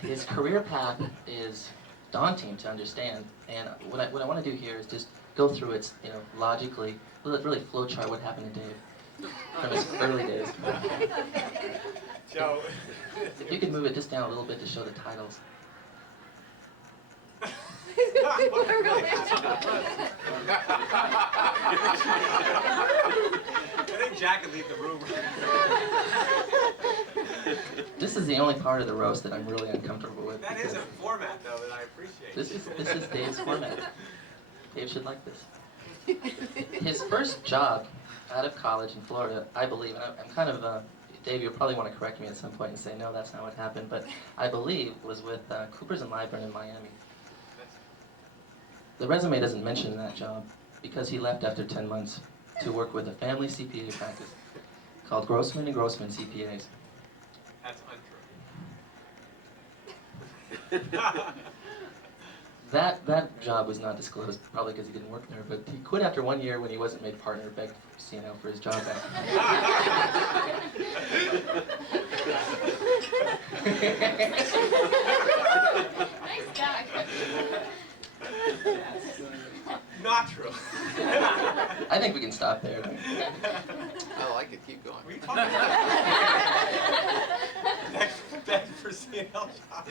His career path is daunting to understand, and what I want to do here is just go through it, you know, logically, really flowchart what happened to Dave from his early days. Joe. If you could move it just down a little bit to show the titles. I think Jack could leave the room. This is the only part of the roast that I'm really uncomfortable with. That is a format, though, that I appreciate. This is Dave's format. Dave should like this. His first job out of college in Florida, I believe, and I'm kind of, Dave, you'll probably want to correct me at some point and say, no, that's not what happened, but I believe was with Coopers & Lybrand in Miami. The resume doesn't mention that job because he left after 10 months to work with a family CPA practice called Grossman & Grossman CPAs. That's untrue. That job was not disclosed, probably because he didn't work there, but he quit after 1 year when he wasn't made partner, begged CNO for his job back. Nice guy. Not true. I think we can stop there. I like it. Keep going. What are you talking about? Next for CNL job.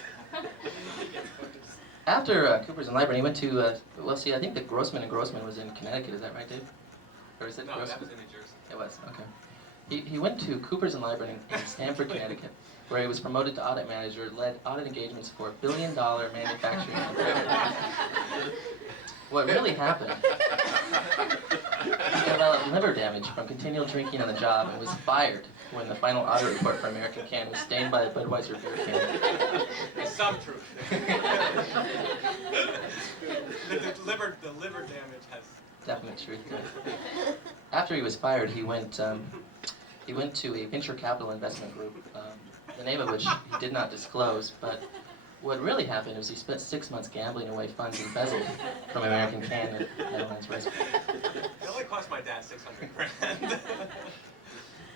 After Coopers & Lybrand, he went to, well, see, I think that Grossman & Grossman was in Connecticut, is that right, Dave? Or is it No, Grossman? that was in New Jersey. It was, okay. He went to Coopers & Lybrand in Stamford, Connecticut, where he was promoted to audit manager, led audit engagements for a billion-dollar manufacturing company. What really happened, he developed liver damage from continual drinking on the job and was fired when the final audit report for American Can was stained by a Budweiser beer can. Some truth. The liver damage has. Definite truth there. After he was fired, he went to a venture capital investment group the name of which he did not disclose, but what really happened was he spent 6 months gambling away funds embezzled from American Canyon Meadowlands Raceway. It only cost my dad $600,000.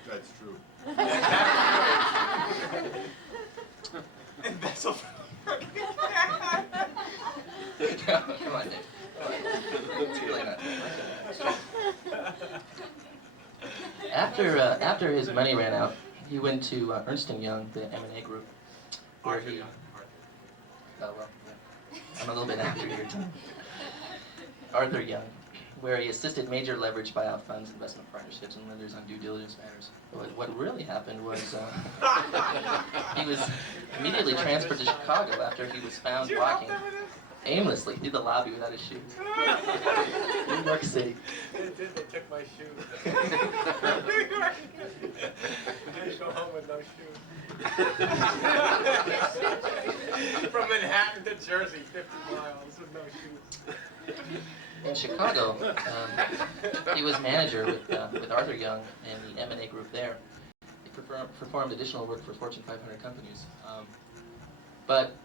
That's true. Embezzled. Come on, Dave. It's really not. After his money ran out, he went to Ernst & Young, the M&A group, where he... Oh, well, yeah. I'm a little bit after your time. Arthur Young, where he assisted major leverage buyout funds, investment partnerships, and lenders on due diligence matters. But what really happened was he was immediately transferred to Chicago after he was found walking aimlessly through the lobby without his shoes. New York City. They did, they took my shoes. New York. I had to go home with no shoes. From Manhattan to Jersey, 50 miles with no shoes. In Chicago, he was manager with Arthur Young and the M&A group there. He performed additional work for Fortune 500 companies. But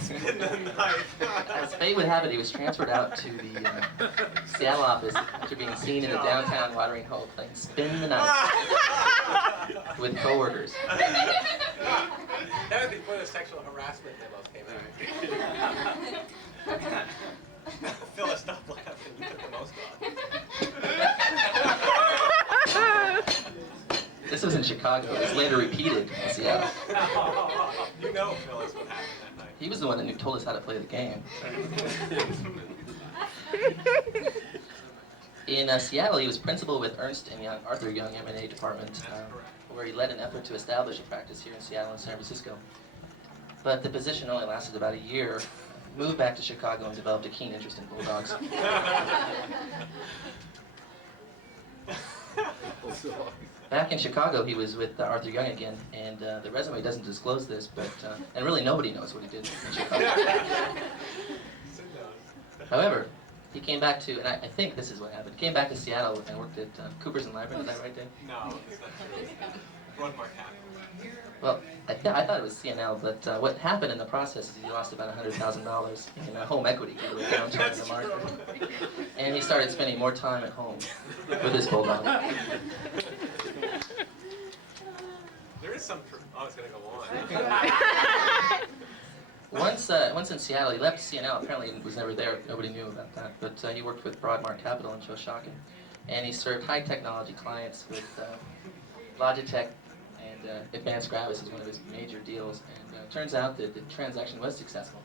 spin the knife. as fate would have it, he was transferred out to the Seattle office after being seen in the downtown watering hole playing Spin the Knife with coworkers. That was before the sexual harassment memos came out. Phyllis, stop laughing. You took the most off. This was in Chicago. It was later repeated in Seattle. You know, Phyllis, what happened that night. He was the one that told us how to play the game. In Seattle, he was principal with Ernst & Young, Arthur Young M&A department, where he led an effort to establish a practice here in Seattle and San Francisco. But the position only lasted about a year. Moved back to Chicago and developed a keen interest in bulldogs. Back in Chicago, he was with Arthur Young again, and the resume doesn't disclose this, but and really nobody knows what he did in Chicago. However, he came back to, and I think this is what happened. He came back to Seattle and worked at Coopers and Lybrand. Is that right, Dave? No, it's not true. Broadmark happened. Well, I thought it was CNL, but what happened in the process is he lost about $100,000 in home equity due to a downturn in the market. And he started spending more time at home with his bulldog. There is some truth. Oh, it's going to go on. Once in Seattle, he left CNL. Apparently, he was never there. Nobody knew about that. But he worked with Broadmark Capital in Shoshone, and he served high technology clients with Logitech and Advanced Gravis is one of his major deals. And it turns out that the transaction was successful.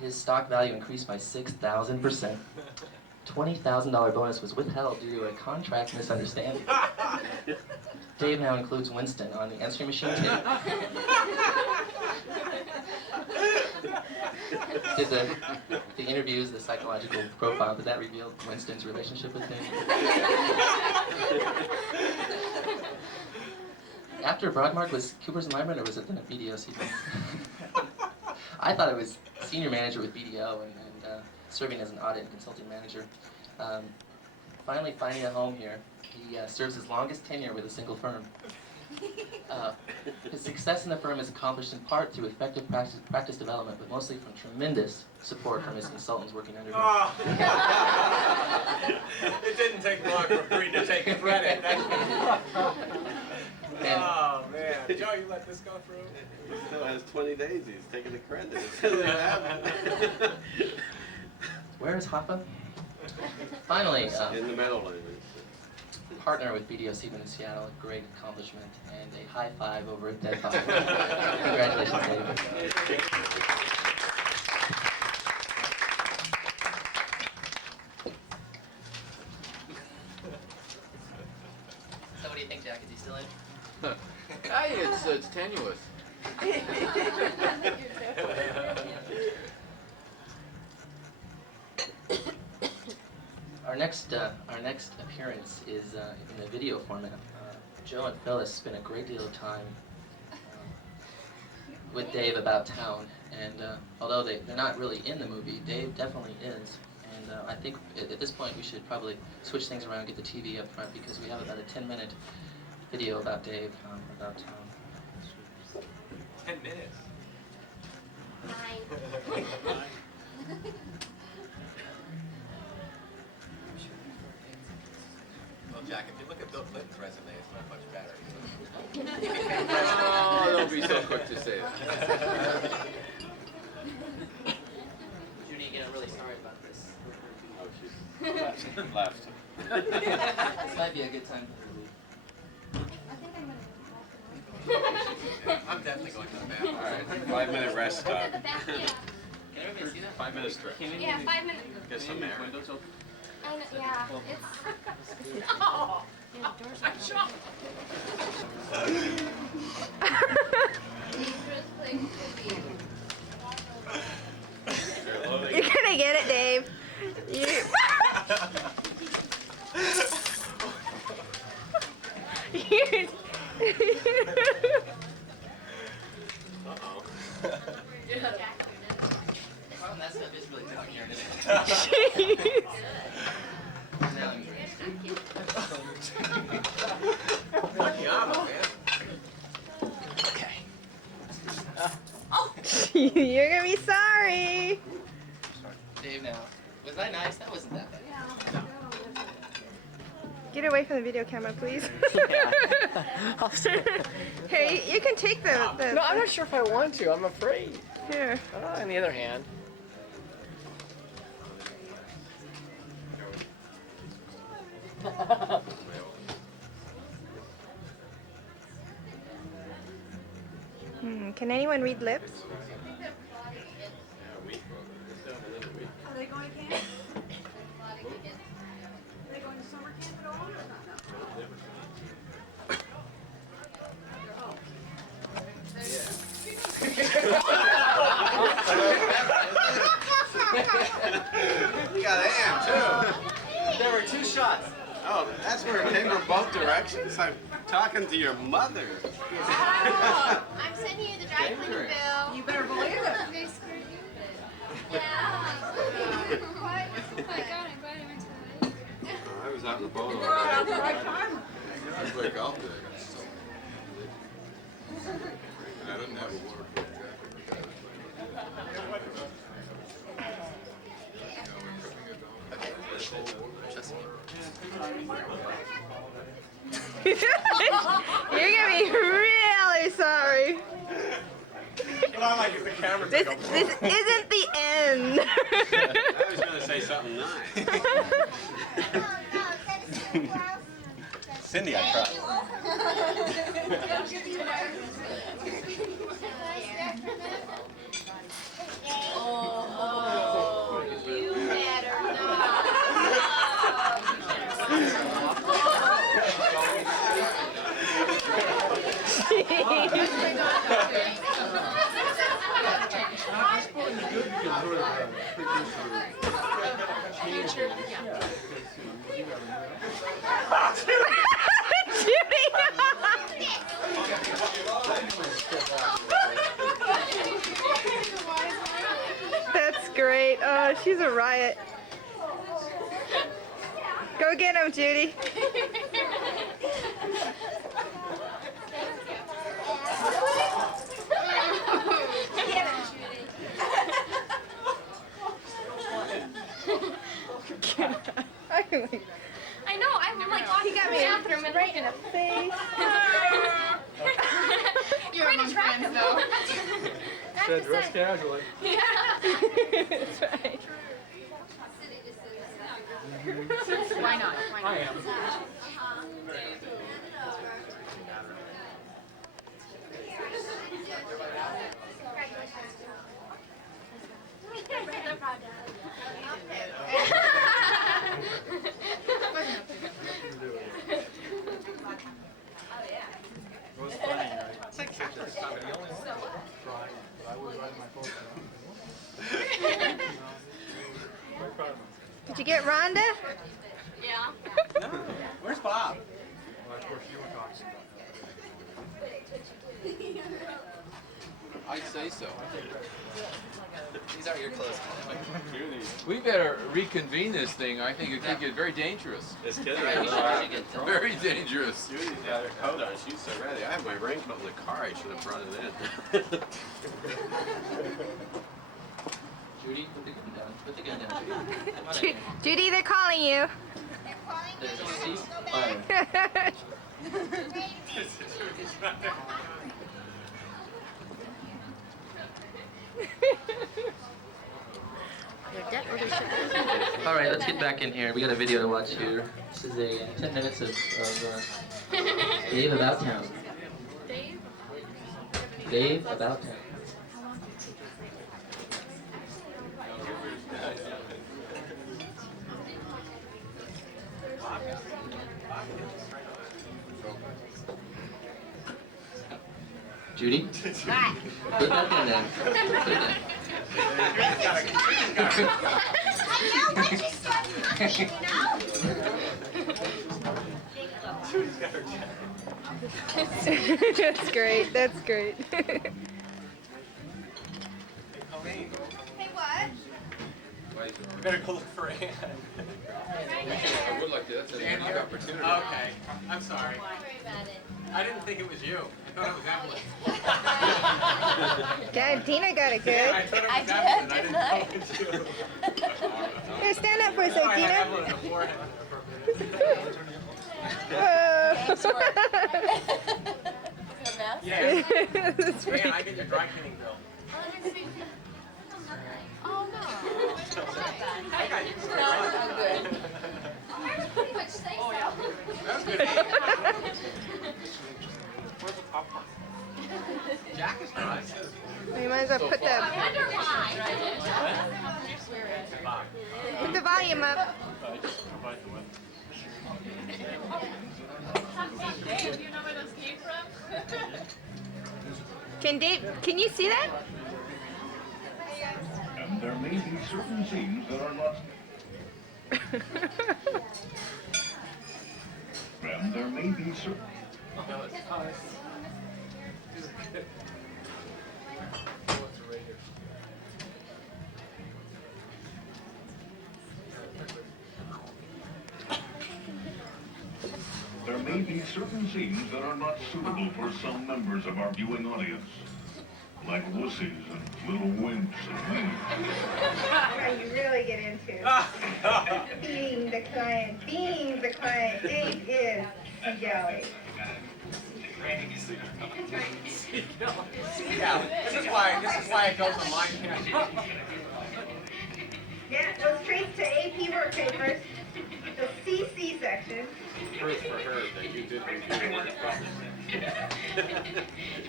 His stock value increased by 6,000%. $20,000 bonus was withheld due to a contract misunderstanding. Dave now includes Winston on the answering machine tape. Did the interviews, the psychological profile, did that reveal Winston's relationship with him? After Broadmark was Coopers and Lybrand, or was it then at BDO? I thought it was senior manager with BDO and serving as an audit and consulting manager. Finally finding a home here, he serves his longest tenure with a single firm. His success in the firm is accomplished in part through effective practice development, but mostly from tremendous support from his consultants working under him. Oh. It didn't take long for Green to take credit. Oh, man. Joe, you let this go through? He still has 20 days. He's taking the credit. Where is Hoffa? Finally, in the Meadowlands. Partner with BDO Seaman in Seattle, a great accomplishment, and a high five over at Dead Hoffa. Congratulations, David. So what do you think, Jack? Is he still in? Hey, it's tenuous. Our next appearance is in the video format. Joe and Phyllis spent a great deal of time with Dave about town, and although they're not really in the movie, Dave definitely is. And I think at this point we should probably switch things around, get the TV up front, because we have about a 10-minute video about Dave, about town. 10 minutes. 9. Well, Jack, if you look at Bill Clinton's resume, it's not much better. Oh, don't be so quick to say it. Judy, again, I'm really sorry about this. Oh, she's left. This might be a good time for her to leave. I'm definitely going to the bathroom. All right, 5-minute rest stop. Can everybody see that? 5 minutes stretch. Yeah, 5 minutes. Get some air. Yeah, it's. Oh. Yeah, the doors are shut. You're gonna get it, Dave. You... You're... Carlton, that stuff is really tough here, isn't Jeez. it? Now I'm great. You're gonna be sorry. Dave, now, was I nice? That wasn't that bad. Get away from the video camera, please. Hey, you can take the No, I'm not sure if I want to. I'm afraid. here. On the other hand. Can anyone read lips? Are they going to camp? Are they going to summer camp at all? You got Ann, too. There were 2 shots. Oh, that's where it came from both directions? I'm talking to your mother. Oh, I'm sending you the dry cleaning bill. You better believe it. They screwed you. Yeah. Oh my God, I'm glad I went to the I was out in the boat. We're out at the right time. I played golf today. I got soaked. And I didn't have a waterproof jacket. Trust me. You're gonna be really sorry. What I like is the camera. This isn't the end. I was going to say something nice. Cindy, I tried. Oh, you better not. That's great. Oh, she's a riot. Go get him, Judy. I know, I'm like walking He got to me the bathroom and right in the face. You're quite attractive though. Said dress casually. Yeah. That's right. Why not? Why not? I am. Did you get Rhonda? Yeah. Where's Bob? I'd say so. These aren't your clothes. Here these We better reconvene this thing. I think it could get very dangerous. It's kidding. We should get Very dangerous. Judy's got her coat on. She's so ready. I have my raincoat in the car. I should have brought it in. Judy, put the gun down. Put the gun down, Judy. Come on in here. Judy, they're calling you. They're calling me. There's a Let's cease go fire. back. All right, let's get back in here. We got a video to watch here. This is a 10 minutes of Dave About Town. Dave About Town. Judy? Put that thing down. Put it down. I know, once you start talking, That's great. That's great. Hey, what? We better go look for Ann. I would like to. That's an Andy opportunity. Okay, I'm sorry. Don't worry about it. I didn't think it was you. I thought it was Evelyn. God, Dina got it Yeah, I good. thought it was I Evelyn. did, I didn't know it was you. Here, stand up for a Oh, sec, I had Dina. Evelyn in the forehead. Thanks for Yes. That's Man, I right. get your dry cleaning bill. Oh, no. I got you. No, I'm good. I pretty much say so. That's good. Where's the popcorn? Jack is nice. You might as well put I the wonder why. put the volume up. Dave, do you know where those came from? Can Dave? Can you see that? And there may be certain scenes that are not. And there may be certain. There may be certain scenes that are not suitable for some members of our viewing audience. Like wussies and little wimps and wings. How you really get into being the client. Being the client. Dave is Galley. Yeah, this is why it goes on my camera. Yeah, those treats to AP work papers. The CC section. Proof for her that you did review the work process. You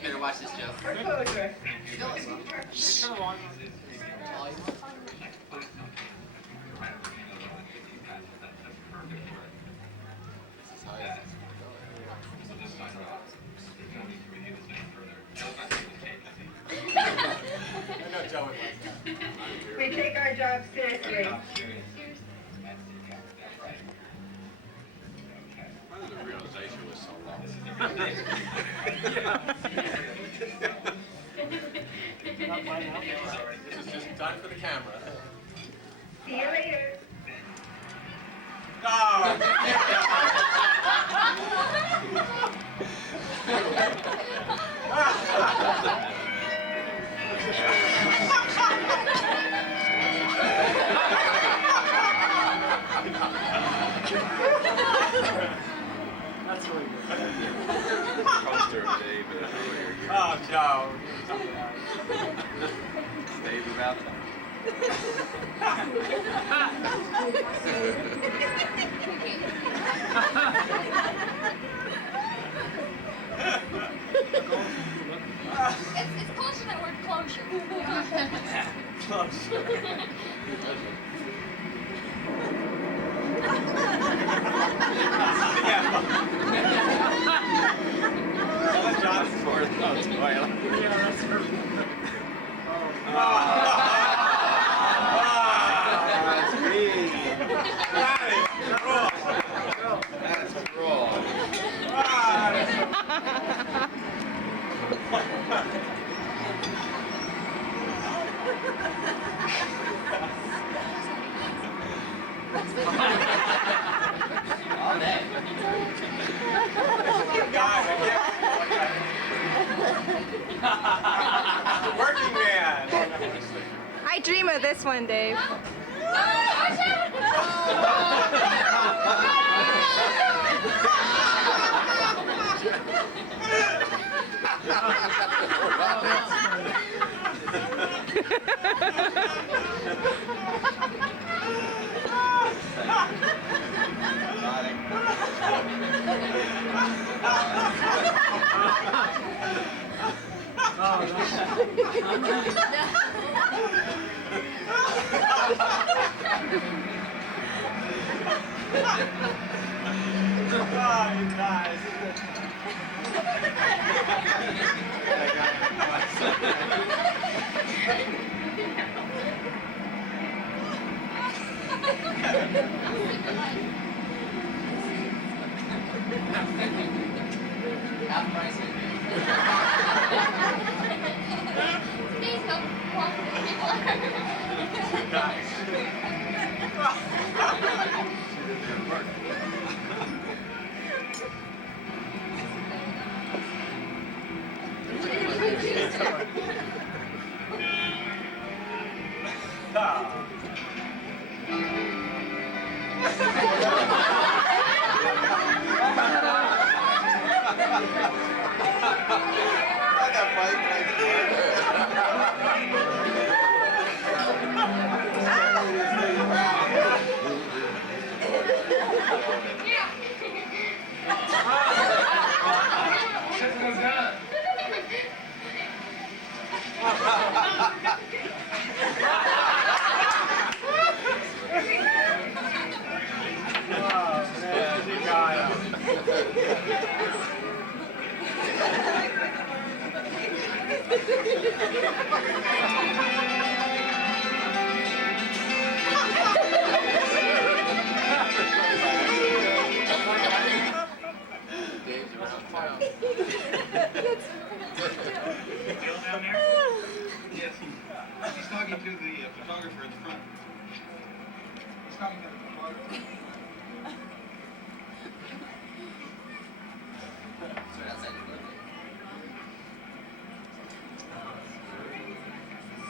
better watch this, Joe. Or closure. We take our job seriously. The realization was so long. This is just done for the camera. See you later. That's really good. Poster of David. Oh, Joe. Dave about It's close to that word closure. this one, Dave. Oh, you guys. Half price. Please don't walk Bill down there? Yes. He's talking to the photographer at the front. He's talking to the photographer. Sorry, outside the building.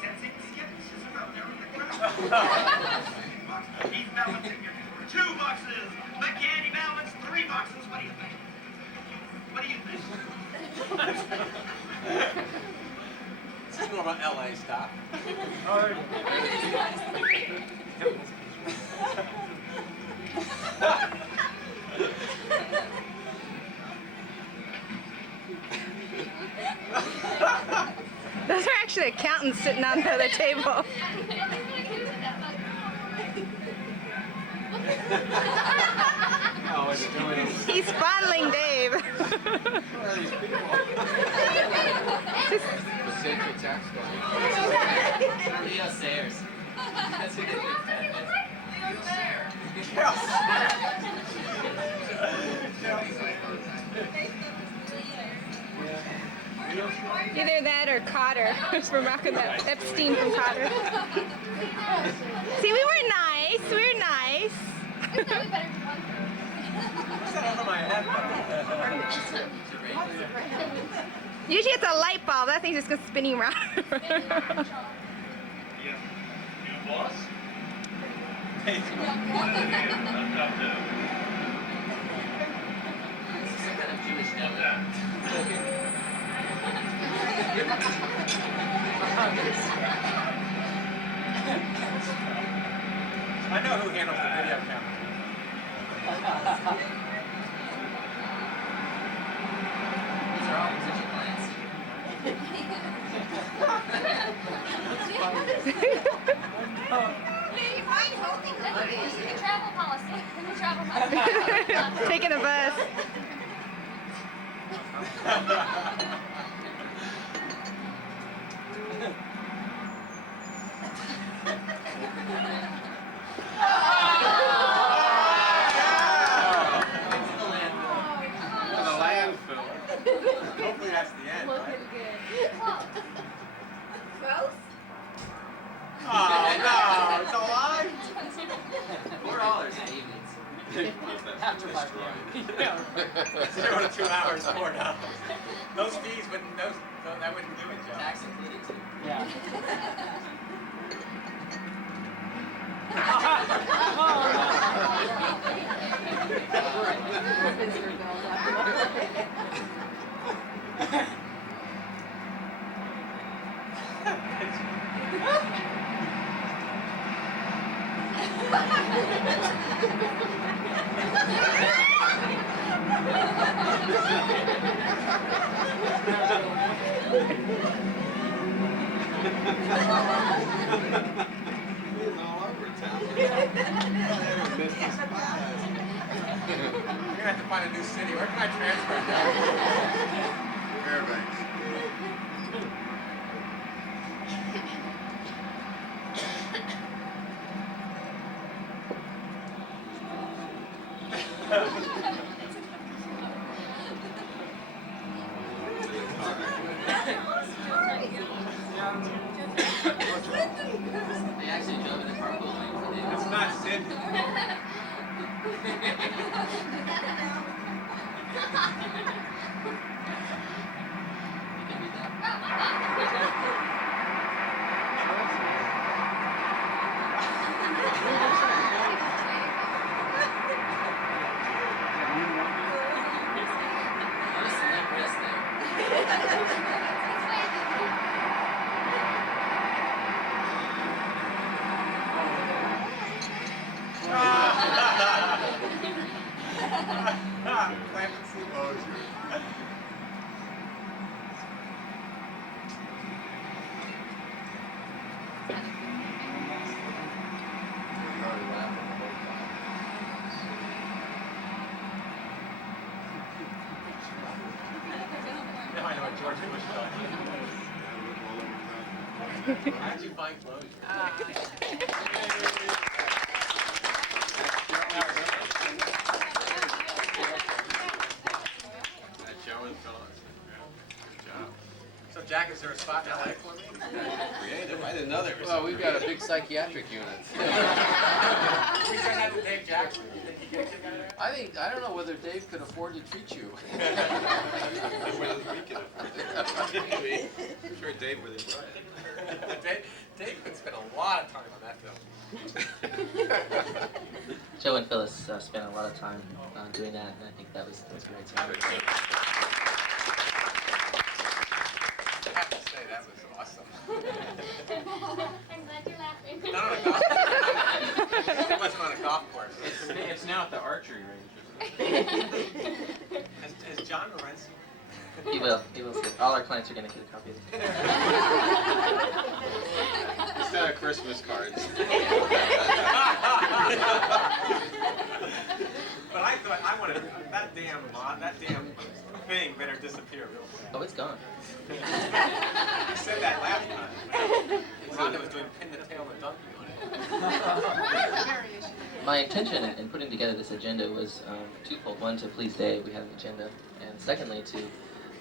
Sensing skepticism out there in the crowd. He's balancing it for 2 boxes. McCann, balance 3 boxes. What do you think? What do you think? This is normal LA stuff. Those are actually accountants sitting on the other table. Oh, is it doing? He's fondling Dave. Where are these people? The central tax Leo Sayers. That's who they think that Either that or Cotter from Rockin' that Epstein from Cotter. See, we were nice. We were nice. What's that over my head? Usually it's a light bulb. That thing's just gonna spinning around. Yeah. You boss? One in the hand, untouched down. some kind of Jewish Love devil. I know who handles the video camera. These are all potential clients. Taking a bus. The landfill. Hopefully that's the end, right? Gross? Oh, no, it's alive? $4 in evenings. After 5 p.m. 0 to 2 hours, $4. Those fees wouldn't, that wouldn't do it, Joe. Tax included too. Yeah. You're gonna have to find a new city. Where can I transfer now? Fairbanks. They actually drove in the carpool lane today. It's not Sid. You can read that. Notice the limp wrist there. Now I know what George Bush felt. How'd you find closure? Joe and Phyllis. Good job. So Jack, is there a spot in LA for me? Creative. I didn't know there was. Well, we've got a big psychiatric unit. We send that to Dave Jackson. You think he gets a guy there? I don't know whether Dave could afford to treat you. Whether we can afford it. I'm sure Dave would enjoy it. Dave could spend a lot of time on that film. Joe and Phyllis spent a lot of time doing that, and I think that was great. So. I have to say, that was awesome. I'm glad you're laughing. Not on a golf course. It wasn't on a golf course. It's now at the archery range, isn't it? Has John Lorenzo? He will see it. All our clients are going to get a copy of it. Instead of Christmas cards. But I thought, I wanted, that damn thing better disappear real fast. Oh, it's gone. I said that last time. Rhonda was doing pin the tail and donkey on it. My intention in putting together this agenda was twofold. One, to please Dave, we had an agenda, and secondly,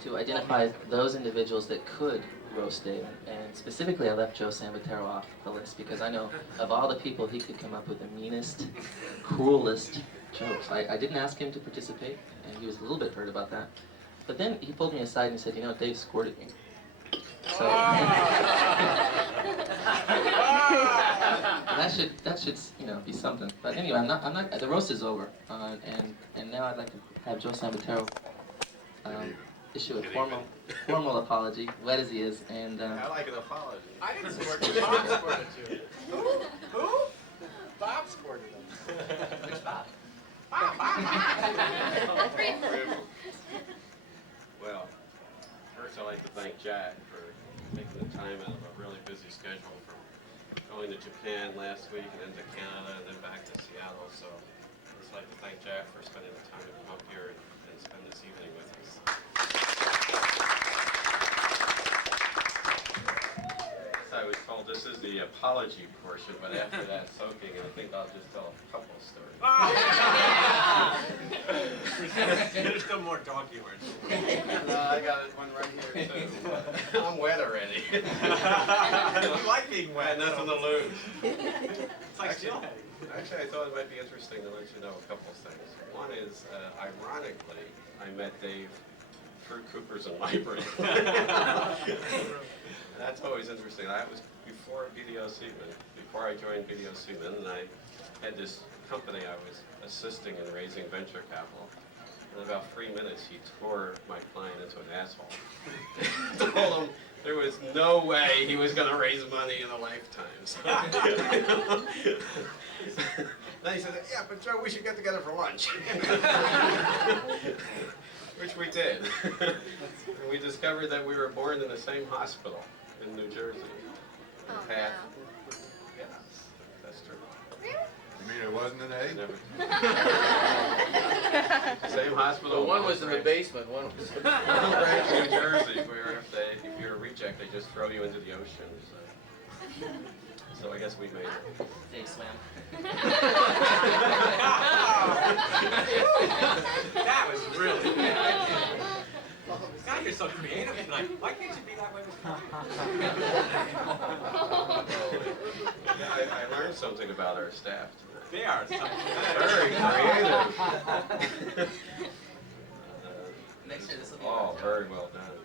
to identify those individuals that could roast Dave. And specifically, I left Joe Sambatero off the list because I know of all the people, he could come up with the meanest, cruelest jokes. I didn't ask him to participate, and he was a little bit hurt about that. But then he pulled me aside and he said, you know, Dave squirted me. So that should be something. But anyway, I'm not. The roast is over, and now I'd like to have Joe Sambatero issue a formal apology, wet as he is, and. I like an apology. I didn't squirt you. Bob squirted you. Who? Bob squirted him. Which Bob? Bob. Well, first I'd like to thank Jack for making the time out of a really busy schedule from going to Japan last week and then to Canada and then back to Seattle. So I'd just like to thank Jack for spending the time to come up here and spend this evening with us. As I was told, this is the apology portion, but after that soaking, I think I'll just tell a couple of stories. There's still more dog humor. No, I got one right here too. I'm wet already. You like being wet. Nothing to lose. It's like steelhead. Actually, I thought it might be interesting to let you know a couple of things. One is, ironically, I met Dave through Cooper's and Library. That's always interesting. That was before BDO Seaman, before I joined BDO Seaman, and I had this company I was assisting in raising venture capital. In about 3 minutes, he tore my client into an asshole. Told him there was no way he was going to raise money in a lifetime. Then he said, yeah, but Joe, we should get together for lunch. Which we did. And we discovered that we were born in the same hospital in New Jersey. Oh, Half. no. Yeah, that's true. You mean it wasn't an A? Same hospital. Well, one was in the basement, one was. Branch, New Jersey, where if you're a reject, they just throw you into the ocean. So I guess we made it. Dave swam. That was really bad. God, you're so creative tonight. Why can't you be that way with I learned something about our staff tonight. They are very creative. Next year this will be. Oh, very well done.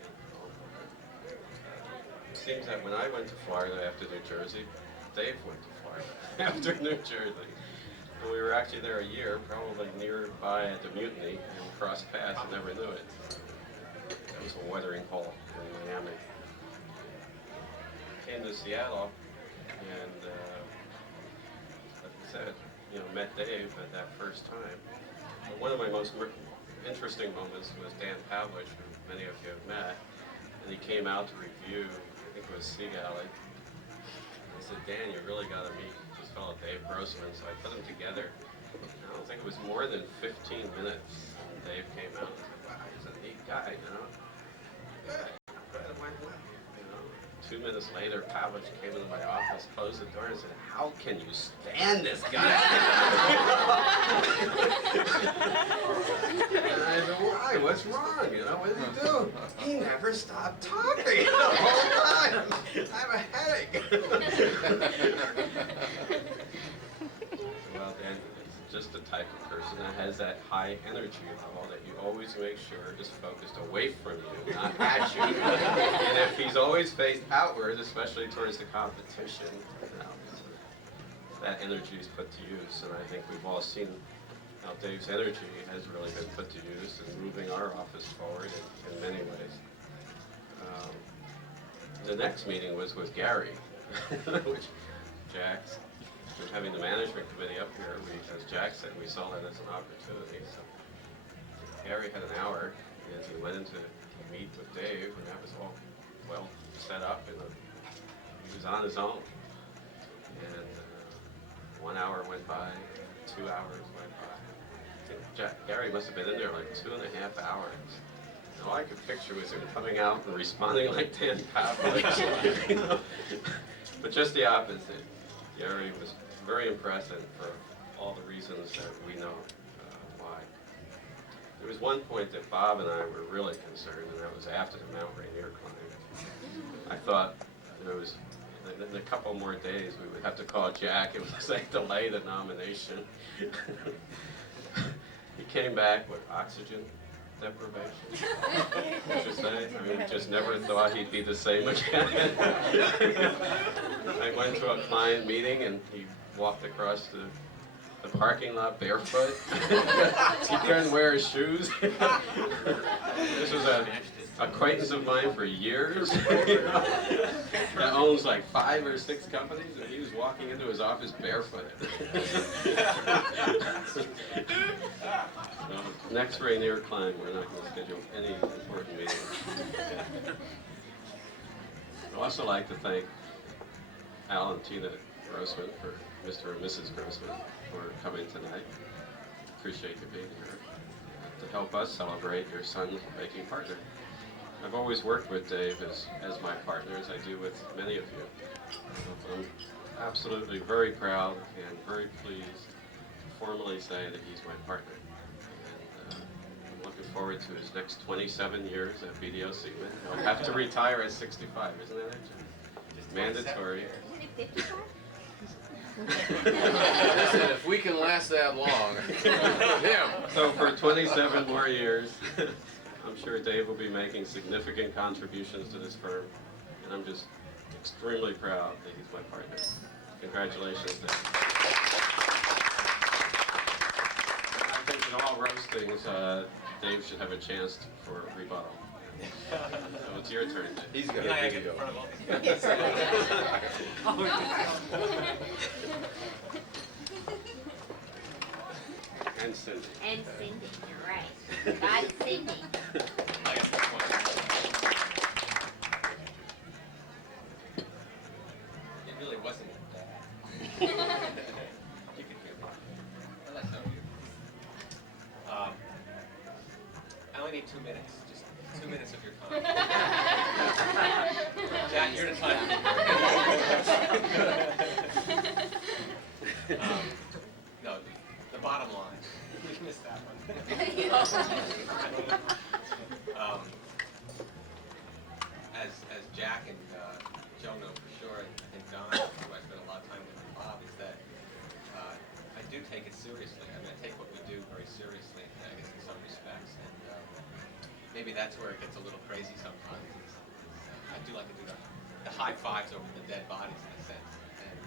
Seems that when I went to Florida after New Jersey, Dave went to Florida after New Jersey. And we were actually there a year, probably nearby at the Mutiny, and crossed paths and never knew it. That was a weathering hole in Miami. Came to Seattle, and like I said, met Dave at that first time. But one of my most interesting moments was Dan Pavlich, who many of you have met, and he came out to review, I think it was Sea Galley. I said, Dan, you really got to meet this fellow Dave Grossman. So I put them together. I don't think it was more than 15 minutes. And Dave came out and said, wow, he's a neat guy, Good. It went well. 2 minutes later, Pavlich came into my office, closed the door, and said, how can you stand this guy? And I said, why? What's wrong? What did he do? He never stopped talking the whole time. I have a headache. Well, Dan is just the type of person that has that high energy level that you always make sure is focused away from you, not at you. And if he's always faced outward, especially towards the competition, that energy is put to use. And I think we've all seen how Dave's energy has really been put to use in moving our office forward in many ways. The next meeting was with Gary, which Jack's having the management committee up here. As Jack said, we saw that as an opportunity. So Gary had an hour, and he went in to meet with Dave, and that was all well set up, and he was on his own. And 1 hour went by, 2 hours went by. I think Gary must have been in there like 2.5 hours. And all I could picture was him coming out and responding like Dan Pavlich. But just the opposite. Gary was very impressive for all the reasons that we know why. There was one point that Bob and I were really concerned, and that was after the Mount Rainier climb. I thought there was, in a couple more days, we would have to call Jack and say delay the nomination. He came back with oxygen deprivation. What you say? I mean, just never thought he'd be the same again. I went to a client meeting and he walked across the parking lot barefoot. He couldn't wear his shoes. This was an acquaintance of mine for years. That owns like 5 or 6 companies, and he was walking into his office barefooted. Next Rainier climb, we're not going to schedule any important meetings. I'd also like to thank Al and Tina Grossman, for Mr. and Mrs. Grossman, for coming tonight. Appreciate you being here to help us celebrate your son's baking partner. I've always worked with Dave as my partner, as I do with many of you. I'm absolutely very proud and very pleased to formally say that he's my partner. And I'm looking forward to his next 27 years at BDO Seaman. He'll have to retire at 65, isn't that it? Mandatory. Listen, if we can last that long, him. So for 27 more years, I'm sure Dave will be making significant contributions to this firm, and I'm just extremely proud that he's my partner. Congratulations, Dave. I think in all roastings, Dave should have a chance for rebuttal. So it's your turn, Dave. He's got a video. And Cindy. And Cindy, you're right. Got Cindy. I got this one. It really wasn't bad. You can hear me. Well, that's no you. I only need 2 minutes. Just 2 minutes of your time. Jack, you're the time. No, the bottom line. We missed that one. As Jack and Joe know for sure, and I think Don, who I spent a lot of time with, and Bob, is that I do take it seriously. I mean, I take what we do very seriously, I guess, in some respects. And maybe that's where it gets a little crazy sometimes. I do like to do the high fives over the dead bodies, in a sense. And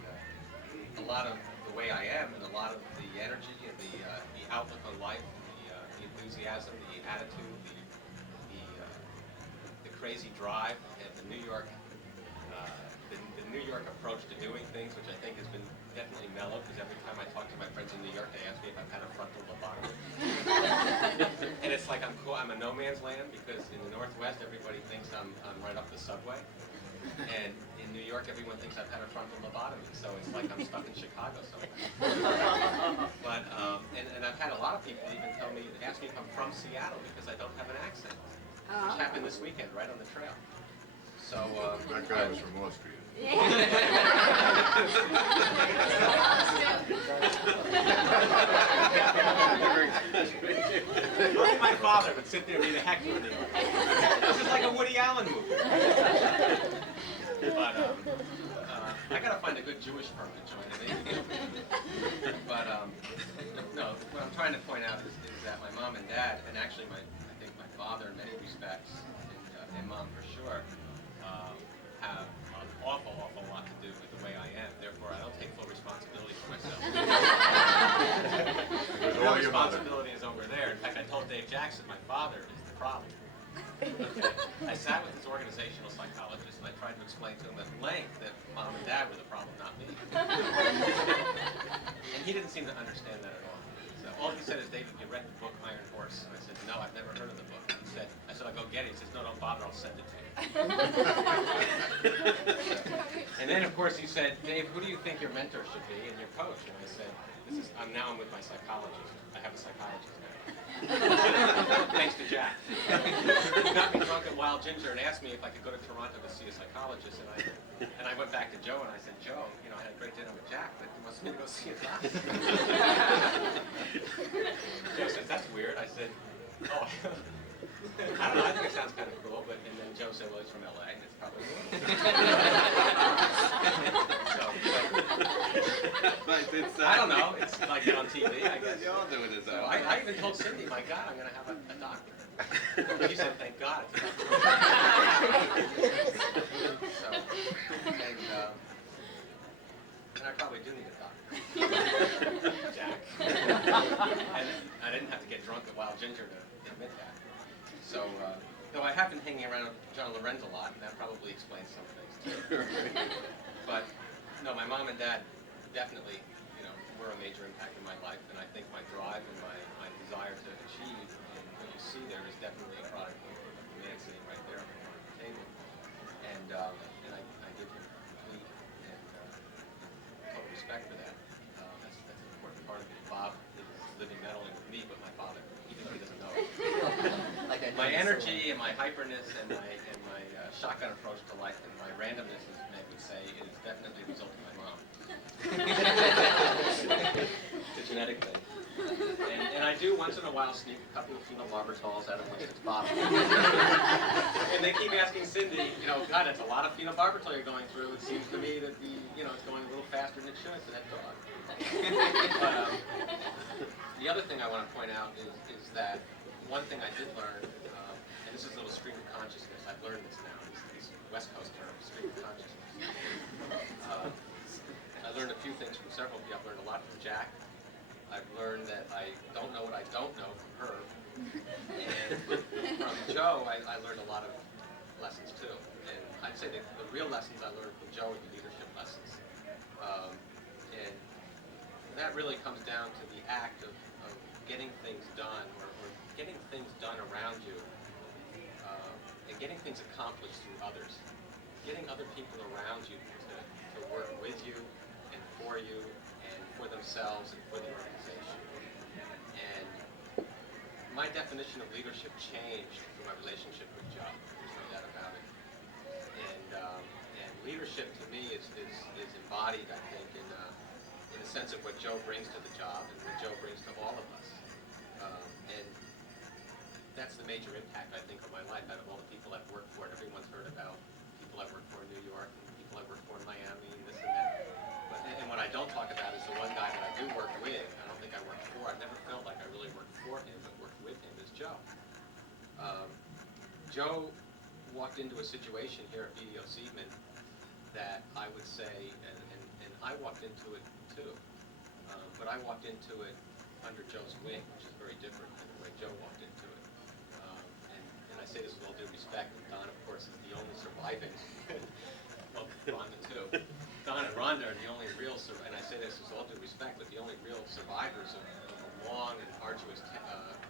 a lot of the way I am, and a lot of the energy, and the outlook on life, the enthusiasm, the attitude, the crazy drive, and the New York approach to doing things, which I think has been definitely mellowed, because every time I talk to my friends in New York, they ask me if I've had a frontal lobotomy. And it's like I'm cool. I'm a no man's land, because in the Northwest, everybody thinks I'm right up the subway. And in New York, everyone thinks I've had a frontal lobotomy, so it's like I'm stuck in Chicago somewhere. But, and I've had a lot of people even ask me if I'm from Seattle, because I don't have an accent, which happened this weekend, right on the trail. So, That guy was from Austria. Only my father would sit there and be the heckler of me. This is like a Woody Allen movie. But I gotta find a good Jewish firm to join it. But no, what I'm trying to point out is that my mom and dad, and actually I think my father in many respects, and mom for sure, have an awful lot to do with the way I am. Therefore, I don't take full responsibility for myself. The real responsibility is over there. In fact, I told Dave Jackson, my father is the problem. Okay. I sat with his organizational psychologist, and I tried to explain to him at length that mom and dad were the problem, not me. And he didn't seem to understand that at all. So all he said is, David, you read the book Iron Horse? And I said, no, I've never heard of the book. I said, I'll go get it. He says, no, don't bother, I'll send it to you. And then, of course, he said, Dave, who do you think your mentor should be and your coach? And I said, I'm with my psychologist. I have a psychologist now. Thanks to Jack. He got me drunk at Wild Ginger and asked me if I could go to Toronto to see a psychologist. And I went back to Joe and I said, Joe, I had a great dinner with Jack, but he wants me to go see a doctor. Joe says, that's weird. I said, oh, I don't know, I think it sounds kind of cool, and then Joe said, well, he's from LA, and it's probably cool. I don't know, it's like on TV, I guess. You're all doing it So I even told Cindy, my God, I'm going to have a doctor. She said, thank God. And I probably do need a doctor. Jack. And I didn't have to get drunk at Wild Ginger to admit that. So, though I have been hanging around with John Lorenz a lot, and that probably explains some things too. But, no, my mom and dad definitely, were a major impact in my life, and I think my drive and my desire to achieve, and what you see there is definitely a product of the man sitting right there on the table. And I give him complete and total respect for that. That's an important part of it. Bob is living not only with me, but my father, even though he doesn't know it. My energy and my hyperness and my shotgun approach to life and my randomness, as Meg would say, is definitely a result of my mom. It's a genetic thing. And I do once in a while sneak a couple of phenobarbital out of Winston's bottle. And they keep asking Cindy, God, that's a lot of phenobarbital you're going through. It seems to me that it's going a little faster than it should for that dog. But the other thing I want to point out is that one thing I did learn, and this is a little stream of consciousness, I've learned this now, these West Coast terms, stream of consciousness. I learned a few things from several of you. I've learned a lot from Jack. I've learned that I don't know what I don't know from Herb. And from Joe, I learned a lot of lessons too. And I'd say that the real lessons I learned from Joe are the leadership lessons. And that really comes down to the act of getting things done, or getting things done around you, and getting things accomplished through others. Getting other people around you to work with you and for themselves and for the organization. And my definition of leadership changed through my relationship with Joe. There's no doubt about it. And leadership to me is embodied, I think, in the sense of what Joe brings to the job and what Joe brings to all of us. And that's the major impact, I think, on my life out of all the people I've worked for. And everyone's heard about people I've worked for in New York and people I've worked for in Miami and this and that. And what I don't talk about is the one guy that I do work with. I don't think I worked for. I've never felt like I really worked for him, but worked with him, is Joe. Joe walked into a situation here at BDO Seidman that I would say, and I walked into it too, but I walked into it under Joe's wing, which is very different than the way Joe walked into it. And I say this with all due respect, and Don, of course, is the only surviving, well, Rhonda too. Don and Rhonda are the only real, and I say this with all due respect, but the only real survivors of a long and arduous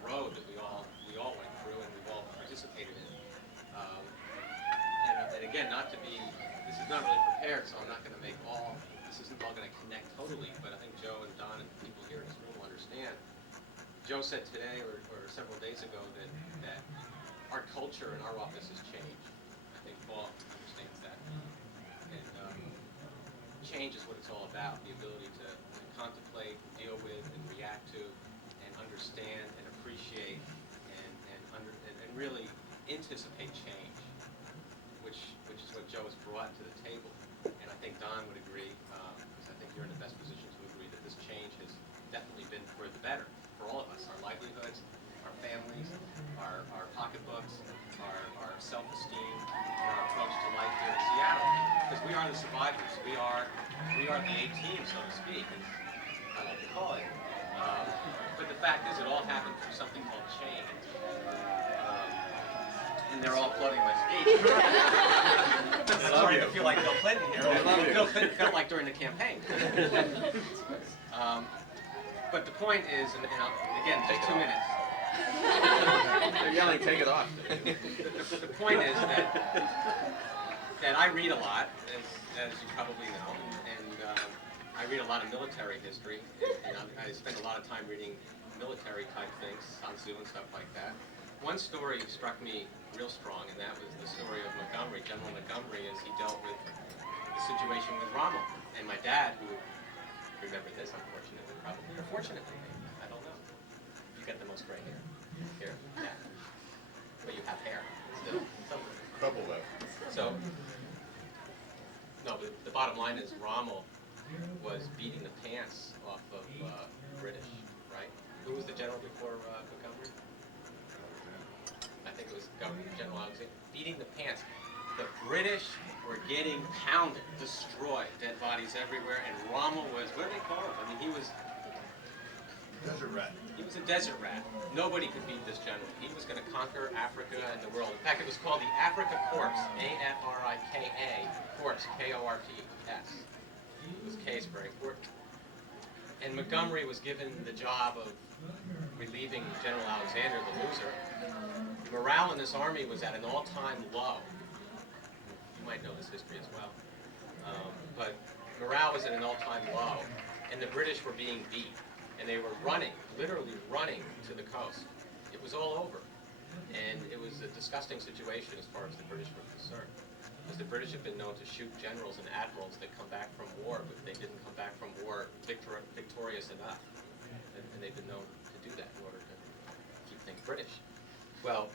road that we all went through and we've all participated in. And again, this is not really prepared, so I'm not going to this isn't all going to connect totally, but I think Joe and Don and people here in this room will understand. Joe said today, or several days ago, that our culture in our office has changed. I think Paul understands that. And change is what it's all about, the ability to contemplate, deal with, and react to, and understand, and appreciate, and really anticipate change, which is what Joe has brought to the table. And I think Don would agree, because I think you're in the best position to agree, that this change has definitely been for the better for all of us, our livelihoods, our families, our pocketbooks, our self-esteem, and our approach to life here in Seattle. Because we are the survivors. We are the A team, so to speak, as I like to call it. But the fact is, it all happened through something called change. And they're all flooding my speech. I'm starting to feel like Bill Clinton here. Bill Clinton felt like during the campaign. But the point is, and again, just 2 minutes. They're yelling, take it off. The point is that I read a lot, as you probably know, and I read a lot of military history, and I spend a lot of time reading military type things, Sun Tzu and stuff like that. One story struck me real strong, and that was the story of Montgomery, General Montgomery, as he dealt with the situation with Rommel. And my dad, who remembered this, unfortunately, probably, or fortunately, maybe, I don't know. You got the most gray hair. Here, yeah. But you have hair, still. Couple left. So, no, but the bottom line is Rommel was beating the pants off of British, right? Who was the general before Montgomery? I think it was General Alexander. Beating the pants. The British were getting pounded, destroyed, dead bodies everywhere, and Rommel was, what do they call him? I mean, he was... Desert rat. He was a desert rat. Nobody could beat this general. He was going to conquer Africa and the world. In fact, it was called the Afrika Korps, A-F-R-I-K-A, Korps, K-O-R-P-S. It was K is very important. And Montgomery was given the job of relieving General Alexander, the loser. Morale in this army was at an all-time low. You might know this history as well. But morale was at an all-time low, and the British were being beat. And they were running, literally running to the coast. It was all over. And it was a disgusting situation as far as the British were concerned. Because the British have been known to shoot generals and admirals that come back from war, but they didn't come back from war victorious enough. And they've been known to do that in order to keep things British. Well,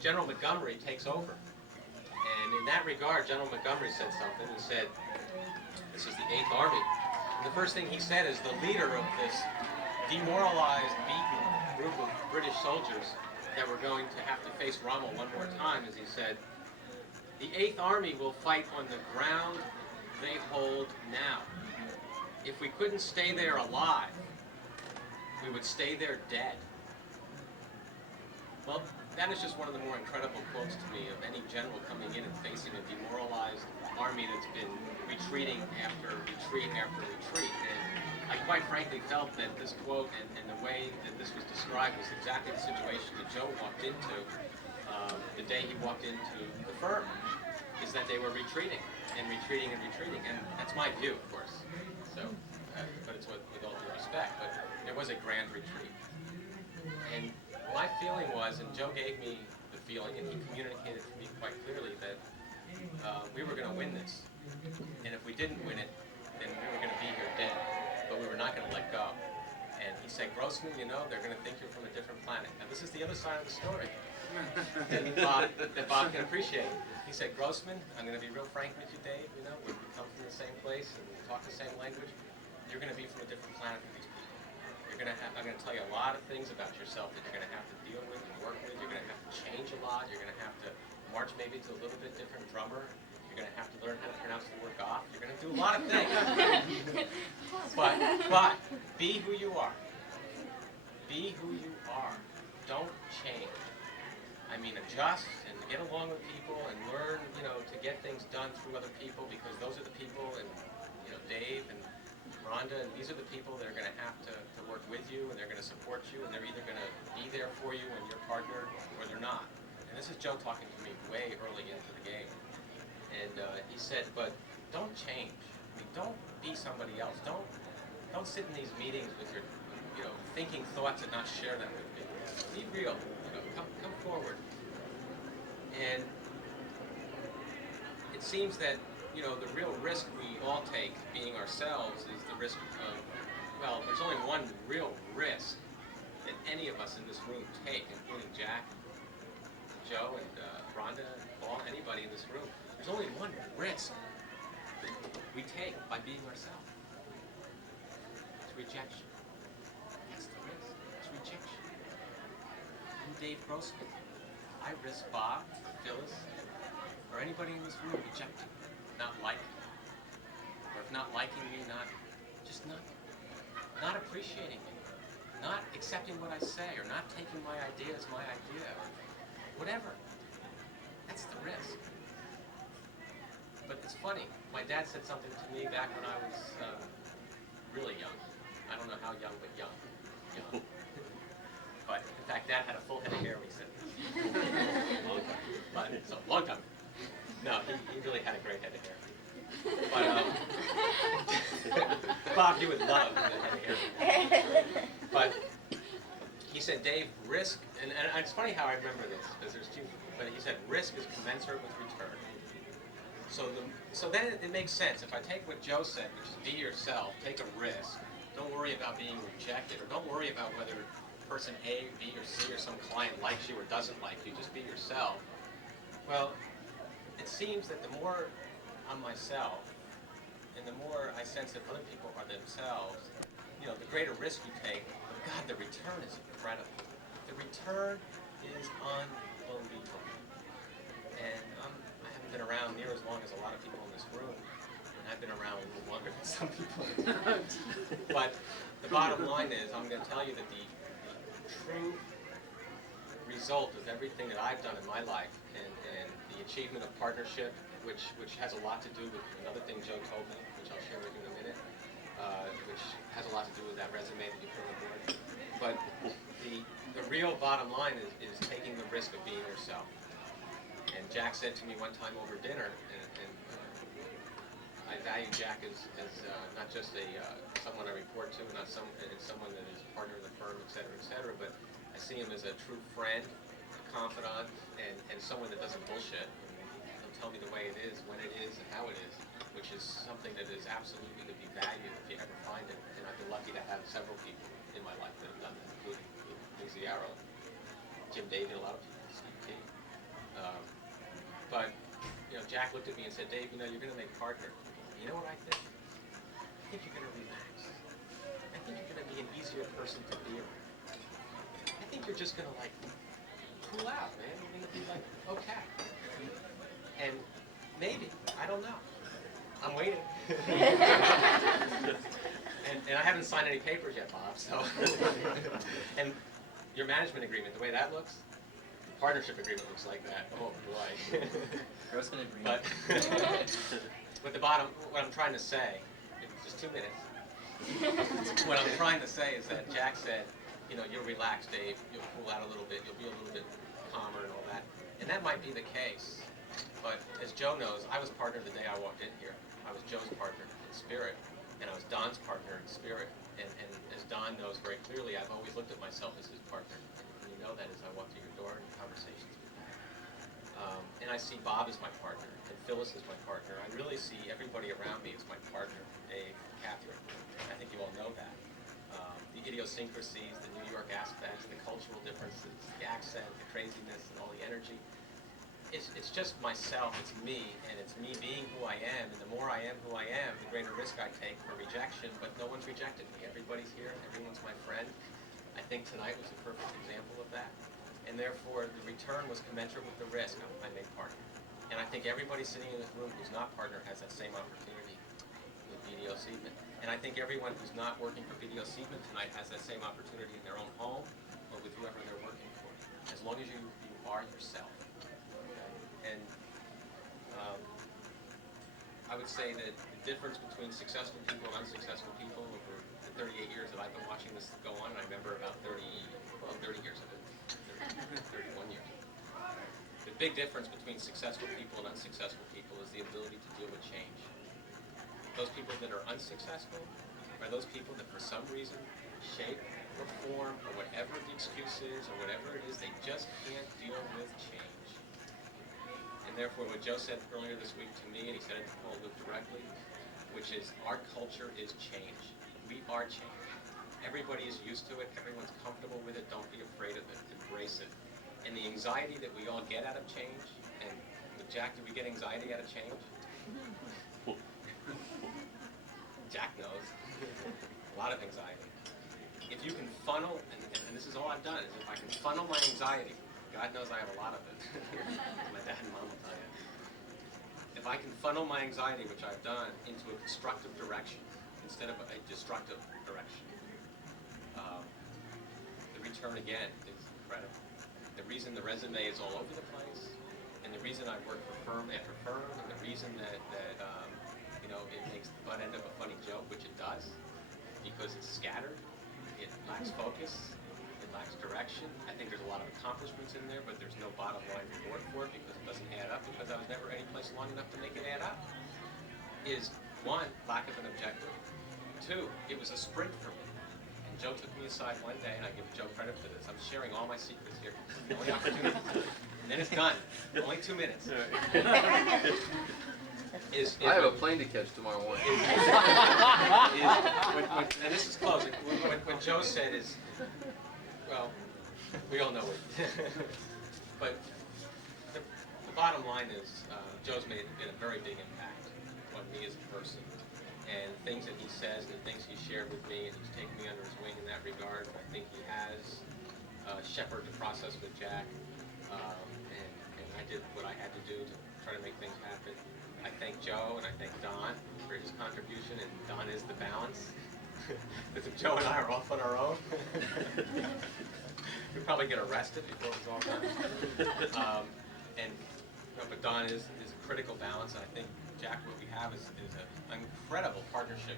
General Montgomery takes over. And in that regard, General Montgomery said something and said, this is the 8th Army. And the first thing he said is the leader of this demoralized, beaten group of British soldiers that were going to have to face Rommel one more time, as he said, the 8th Army will fight on the ground they hold now. If we couldn't stay there alive, we would stay there dead. Well, that is just one of the more incredible quotes to me of any general coming in and facing a demoralized army that's been retreating after retreat after retreat. quite frankly felt that this quote and the way that this was described was exactly the situation that Joe walked into the day he walked into the firm, is that they were retreating and retreating and retreating. And that's my view, of course. So, but it's with all due respect, but there was a grand retreat. And my feeling was, and Joe gave me the feeling, and he communicated to me quite clearly that we were going to win this. And if we didn't win it, then we were going to be here dead. But we were not going to let go. And he said, Grossman, you know, they're going to think you're from a different planet. Now, this is the other side of the story that Bob can appreciate. He said, Grossman, I'm going to be real frank with you, Dave. You know, we come from the same place and we talk the same language. You're going to be from a different planet from these people. You're going to have, I'm going to tell you a lot of things about yourself that you're going to have to deal with and work with. You're going to have to change a lot. You're going to have to march maybe to a little bit different drummer. You're going to have to learn how to pronounce the word goth. You're going to do a lot of things. but be who you are. Be who you are. Don't change. I mean, adjust and get along with people and learn, you know, to get things done through other people, because those are the people, and, you know, Dave and Rhonda, and these are the people that are going to have to work with you, and they're going to support you, and they're either going to be there for you and your partner, or they're not. And this is Joe talking to me way early into the game. And he said, but don't change. I mean, don't be somebody else. Don't sit in these meetings with your, you know, thinking thoughts and not share them with people. Be real. You know, come forward. And it seems that, you know, the real risk we all take, being ourselves, is the risk of, well, there's only one real risk that any of us in this room take, including Jack, Joe, and Rhonda, Paul, anybody in this room. There's only one risk we take by being ourselves. It's rejection. That's the risk. It's rejection. I'm Dave Grossman. I risk Bob, Phyllis, or anybody in this room rejecting me, not liking me. Or if not liking me, not appreciating me, not accepting what I say, or not taking my idea as my idea, or whatever. That's the risk. But it's funny, my dad said something to me back when I was really young. I don't know how young, but young. But in fact, Dad had a full head of hair when he said this. Long time. But it's a long time. No, he really had a great head of hair. But Bob, you would love the head of hair. But he said, Dave, risk, and it's funny how I remember this, because there's two, but he said risk is commensurate with return. So then it makes sense. If I take what Joe said, which is be yourself, take a risk, don't worry about being rejected, or don't worry about whether person A, B, or C, or some client likes you or doesn't like you, just be yourself. Well, it seems that the more I'm myself, and the more I sense that other people are themselves, you know, the greater risk you take. But God, the return is incredible. The return is unbelievable. And I haven't been around near as long as a lot of people in this room, and I've been around a little longer than some people. But the bottom line is, I'm going to tell you that the true result of everything that I've done in my life, and the achievement of partnership, which has a lot to do with another thing Joe told me, which I'll share with you in a minute, which has a lot to do with that resume that you put on the board. But the real bottom line is taking the risk of being yourself. And Jack said to me one time over dinner, and I value Jack as not just someone I report to, not someone that is a partner in the firm, et cetera, but I see him as a true friend, a confidant, and someone that doesn't bullshit. He'll tell me the way it is, when it is, and how it is, which is something that is absolutely to be valued if you ever find it. And I've been lucky to have several people in my life that have done that, including Lindsay Arrow, Jim Davey, a lot of people, Steve T. But, you know, Jack looked at me and said, Dave, you know, you're going to make partner. You know what I think? I think you're going to relax. I think you're going to be an easier person to be around. I think you're just going to, like, cool out, man. You're going to be like, okay. And maybe, I don't know. I'm waiting. and I haven't signed any papers yet, Bob, so. And your management agreement, the way that looks, partnership agreement looks like that. Oh boy. Grossman agreement. But the bottom, what I'm trying to say, in just 2 minutes, What I'm trying to say is that Jack said, you know, you'll relax, Dave, you'll cool out a little bit, you'll be a little bit calmer and all that. And that might be the case. But as Joe knows, I was partner the day I walked in here. I was Joe's partner in spirit, and I was Don's partner in spirit. And as Don knows very clearly, I've always looked at myself as his partner. And you know that as I walk through your door and conversations we've had. And I see Bob as my partner, and Phyllis as my partner. I really see everybody around me as my partner, Dave, Catherine. I think you all know that. The idiosyncrasies, the New York aspects, the cultural differences, the accent, the craziness, and all the energy. It's just myself, it's me, and it's me being who I am, and the more I am who I am, the greater risk I take for rejection, but no one's rejected me. Everybody's here, everyone's my friend. I think tonight was a perfect example of that. And therefore, the return was commensurate with the risk I made partner. And I think everybody sitting in this room who's not partner has that same opportunity with BDO Seidman. And I think everyone who's not working for BDO Seidman tonight has that same opportunity in their own home or with whoever they're working for, as long as you are yourself. And I would say that the difference between successful people and unsuccessful people over the 38 years that I've been watching this go on, and I remember about 30 years of it, 31 years. The big difference between successful people and unsuccessful people is the ability to deal with change. Those people that are unsuccessful are those people that for some reason, shape or form or whatever the excuse is or whatever it is, they just can't deal with change. And therefore, what Joe said earlier this week to me, and he said it to Paul Luke directly, which is our culture is change. We are change. Everybody is used to it. Everyone's comfortable with it. Don't be afraid of it. Embrace it. And the anxiety that we all get out of change, and Jack, did we get anxiety out of change? Jack knows. A lot of anxiety. If you can funnel, and this is all I've done, is if I can funnel my anxiety, God knows I have a lot of it. My dad and mom will tell you. If I can funnel my anxiety, which I've done, into a constructive direction instead of a destructive direction, the return again is incredible. The reason the resume is all over the place, and the reason I work for firm after firm, and the reason that you know, it makes the butt end of a funny joke, which it does, because it's scattered, it lacks focus, it lacks direction. I think there's a lot of accomplishments in there, but there's no bottom line reward for it because it doesn't add up, because I was never any place long enough to make it add up. Is one, lack of an objective. Two, it was a sprint for me. And Joe took me aside one day, and I give Joe credit for this. I'm sharing all my secrets here. The only opportunity. And then it's done. Only 2 minutes. I have a plane to catch tomorrow morning. And this is closing. What Joe said is, well, we all know it. But the bottom line is, Joe's made a very big impact on me as a person. And things that he says and the things he shared with me, and he's taken me under his wing in that regard. I think he has shepherded the process with Jack. And I did what I had to do to try to make things happen. I thank Joe and I thank Don for his contribution, and Don is the balance. Because if Joe and I are off on our own, we'd probably get arrested before it was all done. But Don is a critical balance, and I think, Jack, what we have is an incredible partnership.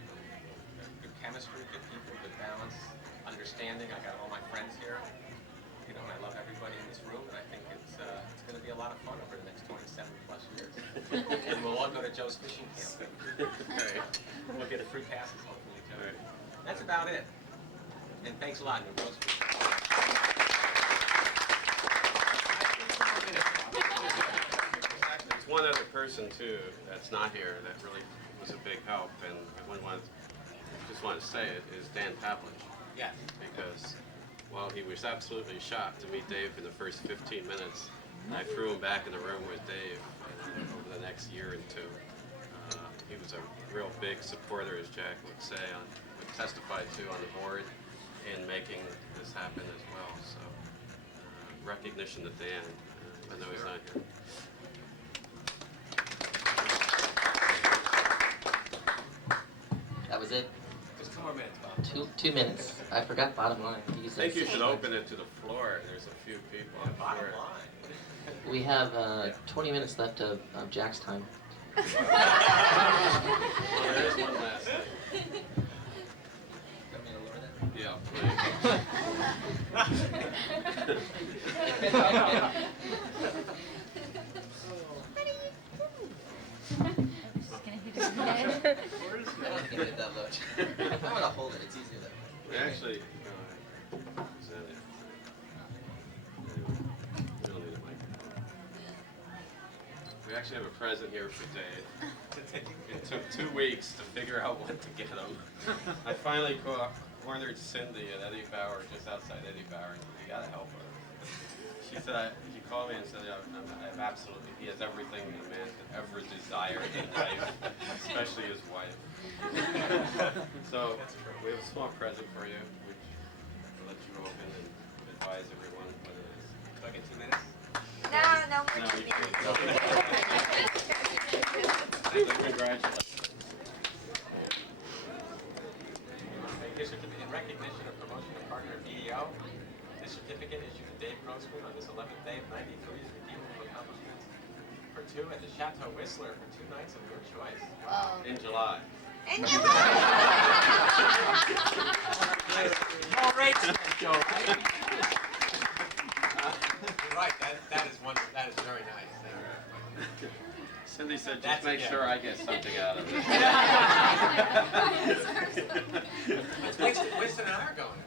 Good chemistry, good people, good balance, understanding. I got all my friends here. You know, and I love everybody in this room, and I think it's going to be a lot of fun over the next 27 plus years. And we'll all go to Joe's fishing camp. We'll get free passes, hopefully, Joe. That's about it. And thanks a lot, New Brunswick. There's one other person, too, that's not here that really was a big help, and I just want to say it, is Dan Pavlich. Yes. Because while he was absolutely shocked to meet Dave in the first 15 minutes, I threw him back in the room with Dave over the next year or two. He was a real big supporter, as Jack would say, would testify to on the board in making this happen as well. So recognition to Dan, even though he's not here. That was it. Just 2 more minutes, Bob. 2 minutes. I forgot bottom line. I think you should open it to the floor. There's a few people on the floor. We have 20 minutes left of Jack's time. Well, there is one last thing. Get it that much. I'm gonna hold it. It's easier that way. We actually, present it. We don't need a microphone. We actually have a present here for Dave. It took 2 weeks to figure out what to get him. I finally cornered Cindy at Eddie Bauer, just outside Eddie Bauer, and said, you gotta help her. She said, he called me and said, I have absolutely, he has everything a man could ever desire in life, especially his wife. So, we have a small present for you, which we'll let you open and advise everyone what it is. Do I get 2 minutes? No, No, we're you just Congratulations. In recognition of promotion of partner BDO, this certificate issued to Dave Grossman on this 11th day of '93 is redeemable accomplishments for 2 at the Chateau Whistler for 2 nights of your choice. In July. And All right, Joe. Right, that is very nice. Cindy said, just make sure I get something out of it. Winston and I are going.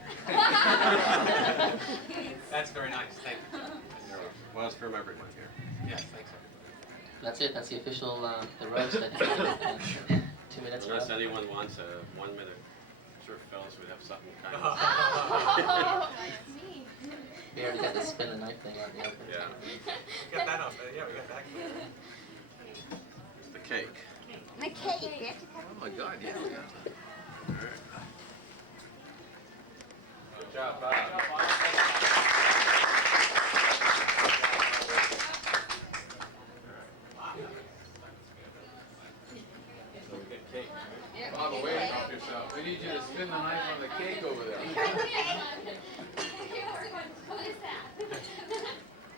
That's very nice. Thank you, Joe. Well, it's from everyone here. Yes, thanks, everybody. That's it. That's the official the roast. 2 minutes. Unless anyone wants a 1 minute. I'm sure fellas would have something kind of. We already got the spin the knife thing on the open. Yeah. We got that off. Yeah, we got that. The cake. the cake. We have to cut Oh my God, yeah. Good job, Bob. Bob, away from yourself. We need you to spin the knife on the cake over there.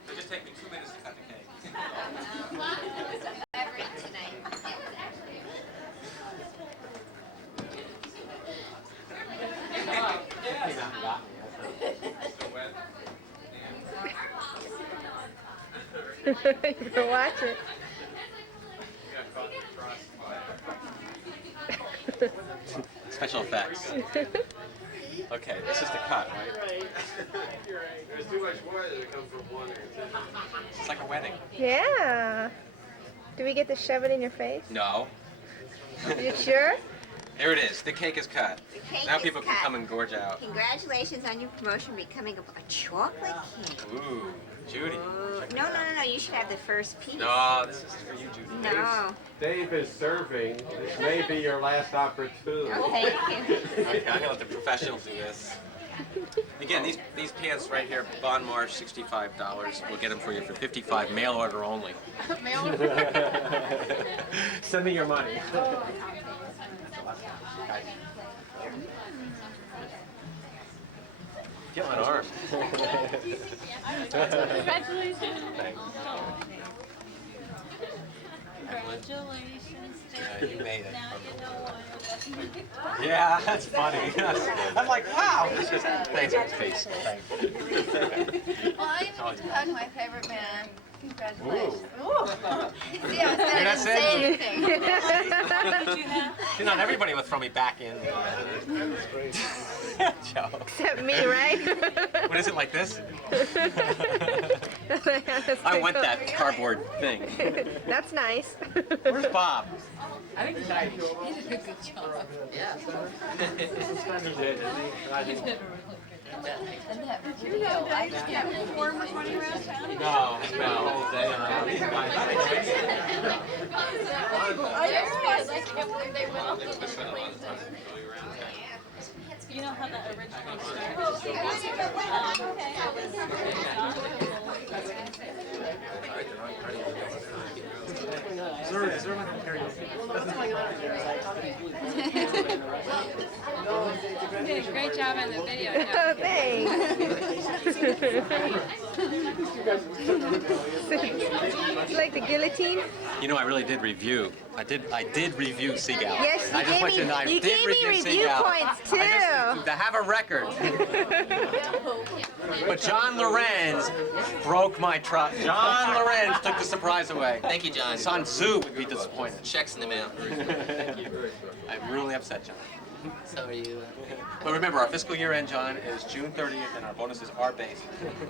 It'll just take me 2 minutes to cut the cake. You better watch it. Special effects. Okay, this is the cut, right? There's too much more that comes from one. It's like a wedding. Yeah. Do we get to shove it in your face? No. You sure? There it is. The cake is cut. The cake Now is people can cut. come and gorge out. Congratulations on your promotion becoming a chocolate cake. Ooh, Judy. Oh, no, you should have the first piece. No, this is for you, Judy. No. Dave is serving. This may be your last opportunity. Oh, thank you. Okay, I'm gonna let the professionals do this. Again, these pants right here, Bon Marsh, $65. We'll get them for you for $55, mail order only. Send me your money. Get my arm. Congratulations. Thanks. Congratulations. You made it. Now you know why. Yeah, that's funny. I'm like, wow. It's just, thanks for the face. Thanks. Well, I even hug my favorite man. Congratulations. Ooh. Ooh. See, I said I didn't say anything. See, not everybody would throw me back in. Joe. Except me, right? What is it, like this? I want that cardboard thing. That's nice. Where's Bob? I think he's nice. He did a good job. Yeah. Suspenders did, didn't he? I think. And that video, I can't perform with running around town. No, I spent the whole day around these guys. I can't believe they went off the places. You know how that originally You did a great job in the video. Oh, thanks. You like the guillotine? You know, I really did review. I did review Seagal. Yes, I just want you to know I you did gave me review Seagal. points too. I just to have a record. But John Lorenz broke my trust. John Lorenz took the surprise away. Thank you, John. Sun Tzu would be disappointed. Checks in the mail. Thank you. I'm really upset, John. So are you. But remember, our fiscal year end, John, is June 30th, and our bonuses are based.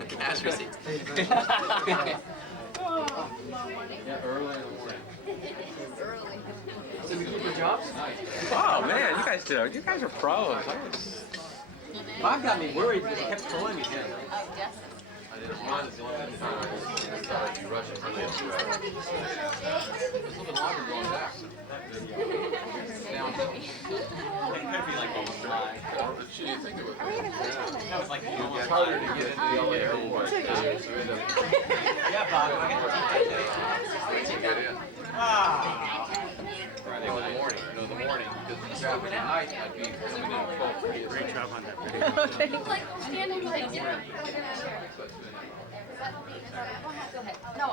Cash receipts. Yeah, early in the morning. So we looking for jobs? Oh man, you guys are pros. Bob got me worried because he kept calling me him. I didn't want to do it. I thought I'd be rushing for the 2 hours. It's a little bit longer going back. Down. It could be like almost dry. What should you think of it? That was like It's harder to get into the elevator. Yeah, Bob, I get to Get in. Friday in the morning, the morning, because the traffic at night, I'd be coming in at 12:30. Great job on that video. Like standing like here. Go ahead. No.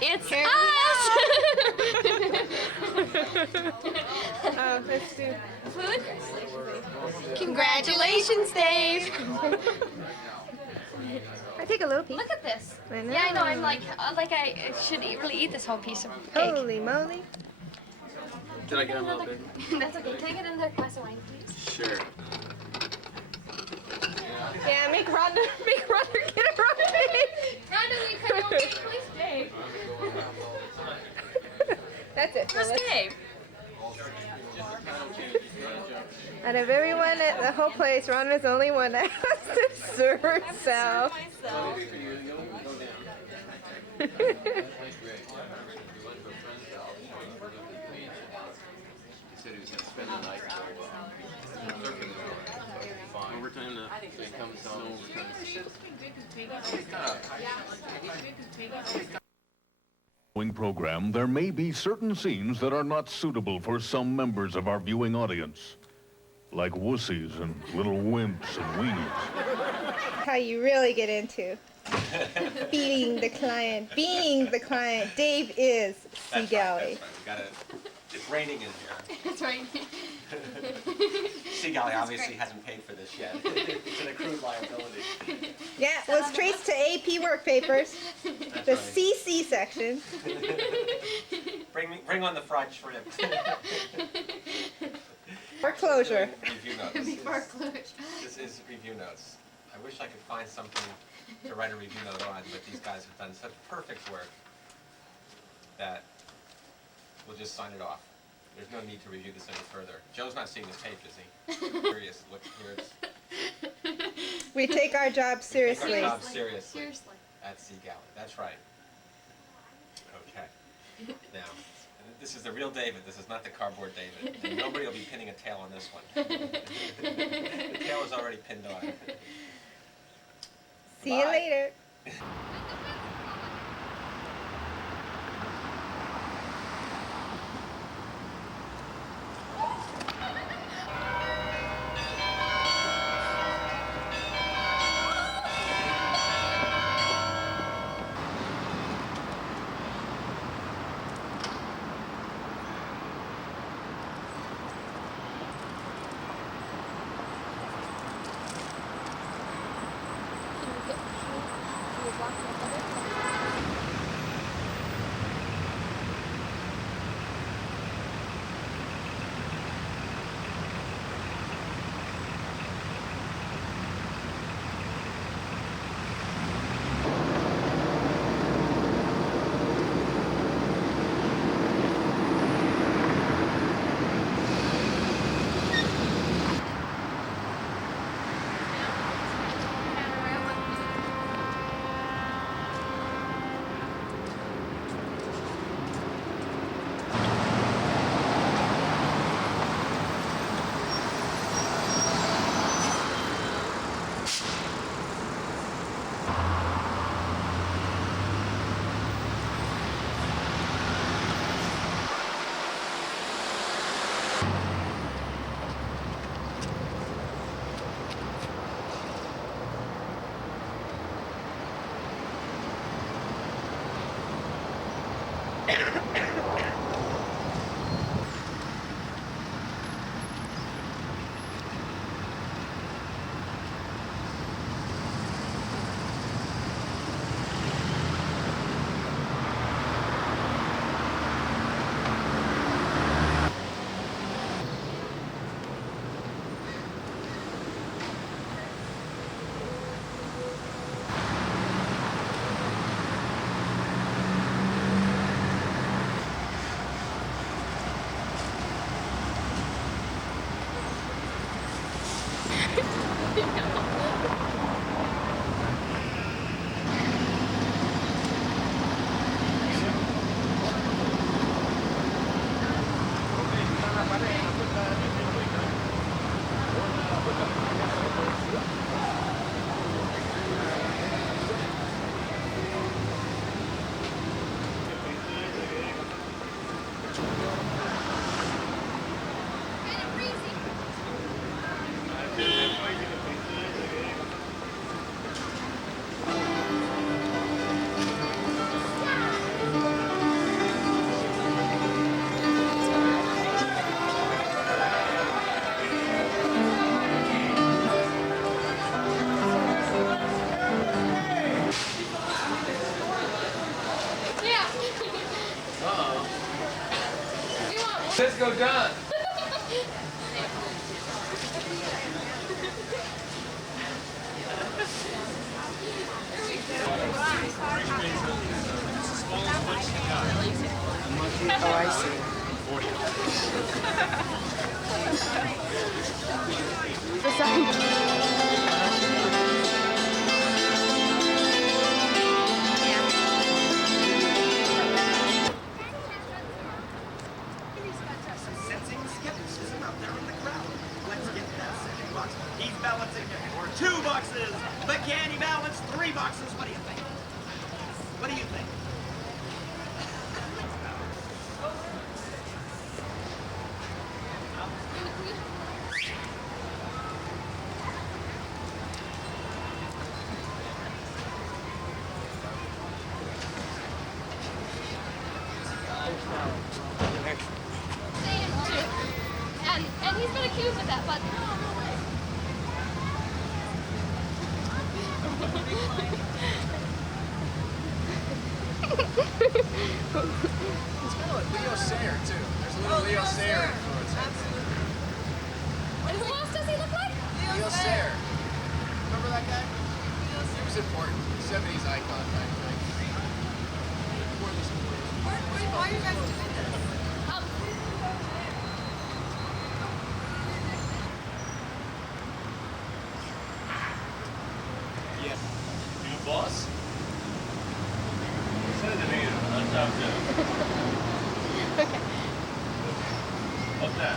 It's us! Oh, let's do food. Congratulations, Dave! I take a little piece. Look at this. I know. Yeah, I know. I'm like I should really eat this whole piece of cake. Holy moly. Did I get a little bit? That's okay. Can I get another glass of wine, please? Sure. Yeah, make Rhonda get a rugby. Rhonda, will you cut your own cake, please? Dave. That's it. Where's Dave? Out of everyone at the whole place, Rhonda's the only one that has to serve herself. He said he was going to spend the night surfing the fine. Overtime now. So he comes home. Program, there may be certain scenes that are not suitable for some members of our viewing audience, like wussies and little wimps and weenies. How you really get into being the client. Dave is C. Galley. It's raining in here. That's right. C. Galley obviously hasn't paid for this yet. It's an accrued liability. Yeah, it was traced to AP work papers, the CC section. Bring on the fried shrimp. Foreclosure. Review notes. Before closure. This is review notes. I wish I could find something to write a review note on, but these guys have done such perfect work that we'll just sign it off. There's no need to review this any further. Joe's not seeing this tape, is he? Serious. Look here. It's We take our job seriously. Take our job seriously. Seriously. At Sea Galley. That's right. Okay. Now, this is the real David. This is not the cardboard David. And nobody will be pinning a tail on this one. The tail is already pinned on. See you later. Can you walk Cisco done. Oh, I see. Sensing skepticism out there in the crowd. Let's get that second box. He's balancing for 2 boxes, but can he balance 3 boxes? What do you think? What do you think? And he's been accused of that, but It's kind of like Leo Sayer, too. There's a little Leo Sayer influence. who else does he look like? Leo Sayer. Remember that guy? He was important. 70s icon type thing. Why are you guys doing this? Yes. You boss? Send it to me. Let's talk to him. Okay. What's that?